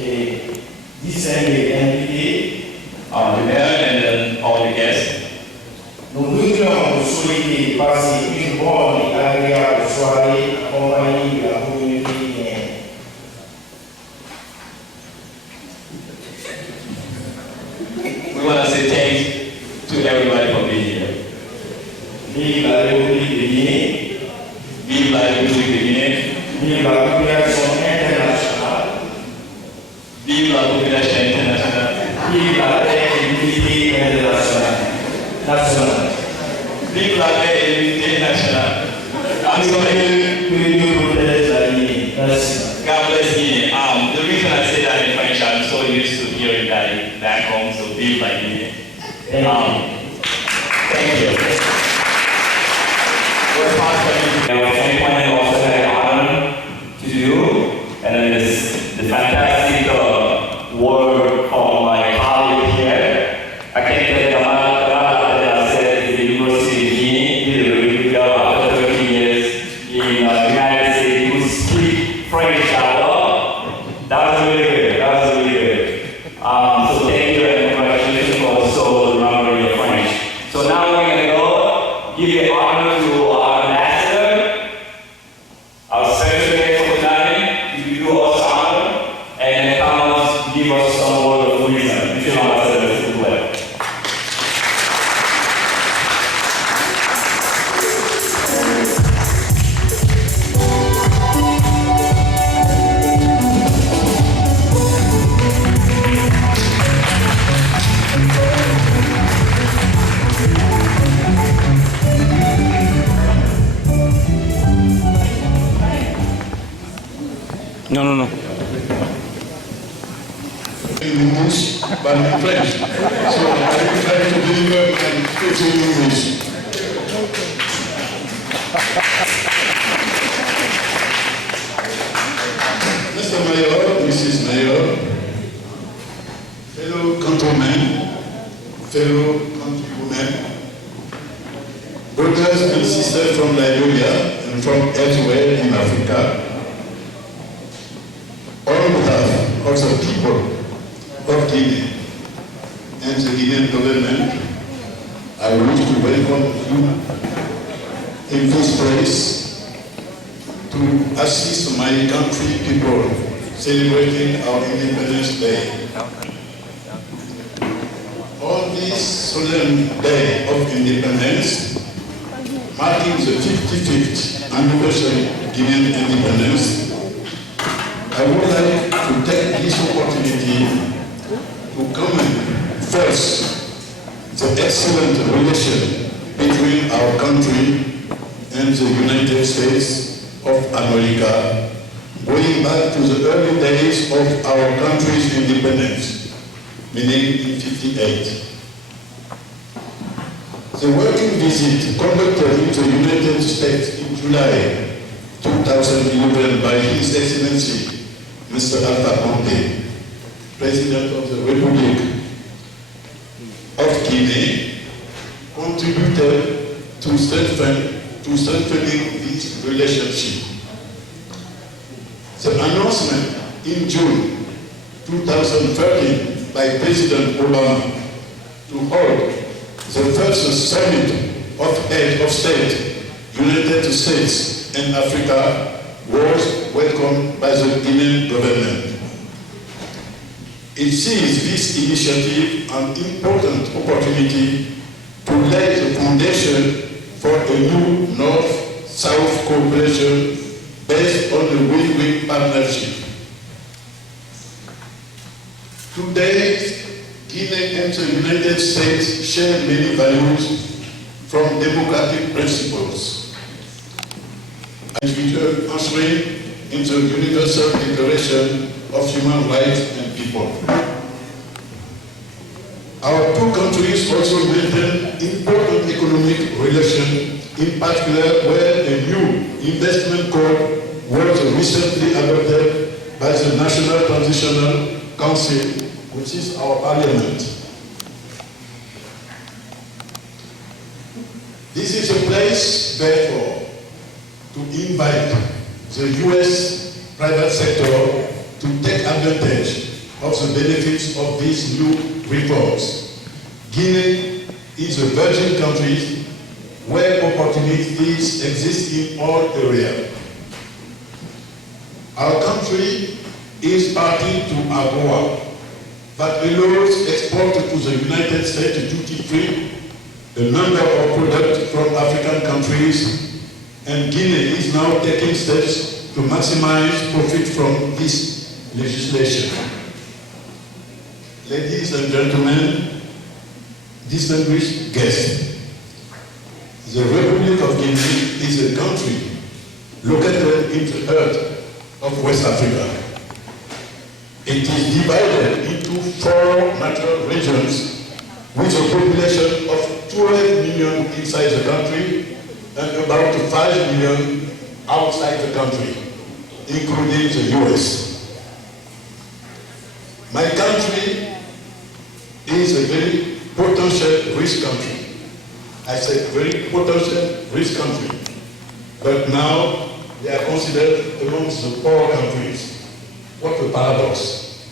et distinguer invités. The mayor and all the guests. Nous voudrions vous souhaiter passer une bonne et agréable soirée accompagnée de la communauté guinéenne. We want to say thanks to everybody for being here. Vive la République de Guinée. Vive la République de Guinée. Vive la population internationale. Vive la population internationale. Vive la paix et l'unité internationale. Nationale. Vive la paix et l'unité nationale. I'm sorry. God bless Guinea. The reason I say that in French, I'm so used to hearing that back home, so vive la Guinea. Thank you. We're sponsoring. And Champlin also had an honor to do, and then the fantastic word from my colleague here. I can't get Gamal said the University of Guinea did a really good job after 13 years in the United States who speak French at all. That was really good. That was really good. So thank you and congratulations for also remembering your French. So now we're going to go give the honor to our ambassador, our secretary for the night, to do us honor, and then come give us some word of wisdom. If you ambassador, as well. No. English, but in French. So I try to deliver and speak in English. Mr. Mayor, Mrs. Mayor, fellow countrymen, fellow countrywomen, brothers and sisters from Liberia and from elsewhere in Africa, on behalf of the people of Guinea and the Guinean government, I wish to welcome you in this place to assist my country people celebrating our Independence Day. On this solemn day of independence, marking the 55th anniversary of Guinean independence, I would like to take this opportunity to commend first the excellent relation between our country and the United States of America, going back to the early days of our country's independence, meaning in 1958. The working visit conducted in the United States in July 2011 by His Excellency Mr. Alpha Conde, President of the Republic of Guinea, contributed to strengthening this relationship. The announcement in June 2013 by President Obama to hold the first summit of heads of state, United States and Africa was welcomed by the Guinean government. It sees this initiative an important opportunity to lay the foundation for a new North-South cooperation based on a win-win partnership. Today, Guinea and the United States share many values from democratic principles, and answering in the Universal Declaration of Human Rights and People. Our two countries also maintain important economic relations, in particular where a new investment code was recently adopted by the National Transitional Council, which is our parliament. This is a place, therefore, to invite the US private sector to take advantage of the benefits of these new reforms. Guinea is a virgin country where opportunities exist in all areas. Our country is party to AGOA that allows export to the United States duty-free a number of products from African countries, and Guinea is now taking steps to maximize profit from this legislation. Ladies and gentlemen, distinguished guests, the Republic of Guinea is a country located in the heart of West Africa. It is divided into 4 natural regions with a population of 12 million inside the country and about 5 million outside the country, including the US. My country is a very potential rich country. I said very potential rich country, but now they are considered amongst the poor countries. What a paradox.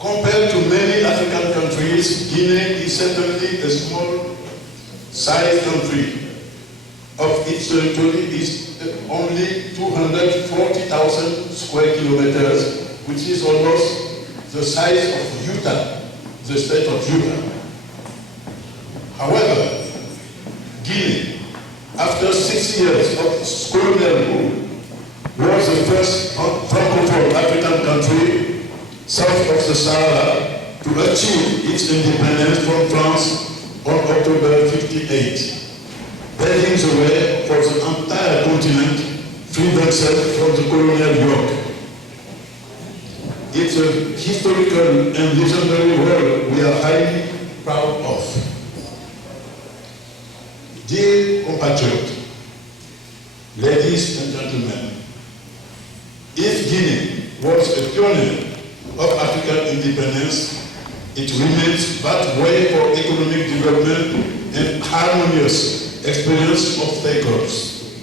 Compared to many African countries, Guinea is certainly a small-sized country. Of its territory is only 240,000 square kilometers, which is almost the size of Utah, the state of Utah. However, Guinea, after 6 years of colonial rule, was the first francophone African country south of the Sahara to achieve its independence from France on October 58, paving the way for the entire continent free themselves from the colonial yoke. It's a historical and legendary world we are highly proud of. Dear compatriots, ladies and gentlemen, if Guinea was a pioneer of African independence, it remains that way for economic development and harmonious experience of obstacles.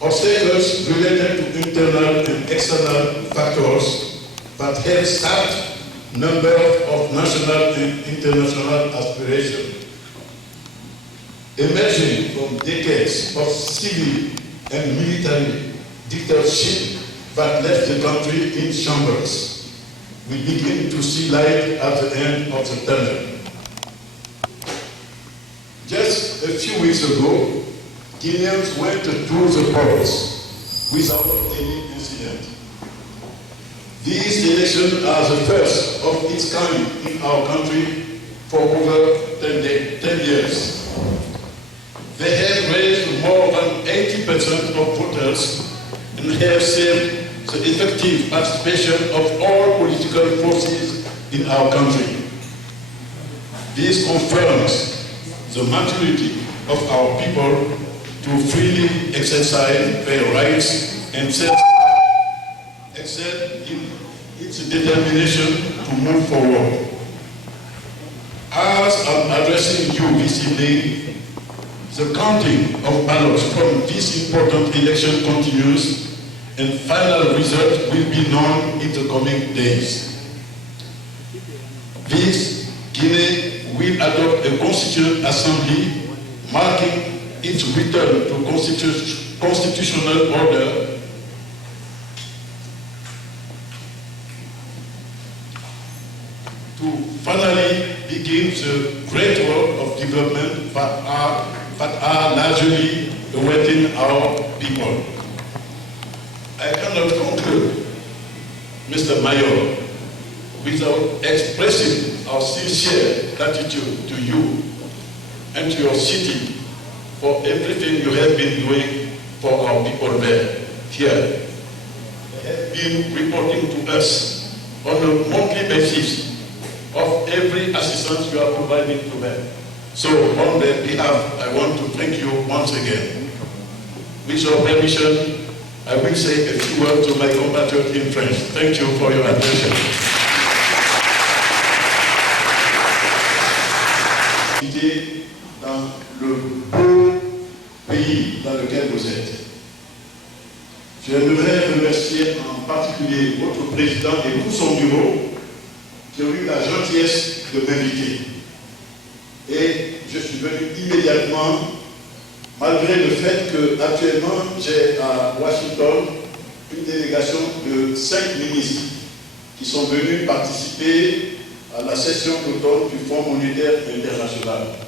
Obstacles related to internal and external factors that have stopped number of national and international aspirations. Emerging from decades of civil and military dictatorship that left the country in shambles, we begin to see light at the end of the tunnel. Just a few weeks ago, Guineans went to the polls without any incident. These elections are the first of its kind in our country for over 10 years. They have raised more than 80% of voters and have saved the effective participation of all political forces in our country. This confirms the maturity of our people to freely exercise their rights and excel in its determination to move forward. As I'm addressing you this evening, the counting of ballots from this important election continues, and final results will be known in the coming days. This Guinea will adopt a constituent assembly marking its return to constitutional order to finally begin the great work of development that are largely awaiting our people. I cannot conclude, Mr. Mayor, without expressing our sincere gratitude to you and to your city for everything you have been doing for our people here. They have been reporting to us on a monthly basis of every assistance you are providing to them. So on their behalf, I want to thank you once again. With your permission, I will say a few words to my compatriots in French. Thank you for your attention. Dans le beau pays dans lequel vous êtes. J'aimerais remercier en particulier votre président et tout son bureau qui ont eu la gentillesse de m'inviter. Et je suis venu immédiatement, malgré le fait qu'actuellement j'ai à Washington une délégation de 5 ministres qui sont venus participer à la session d'automne du Fonds monétaire international.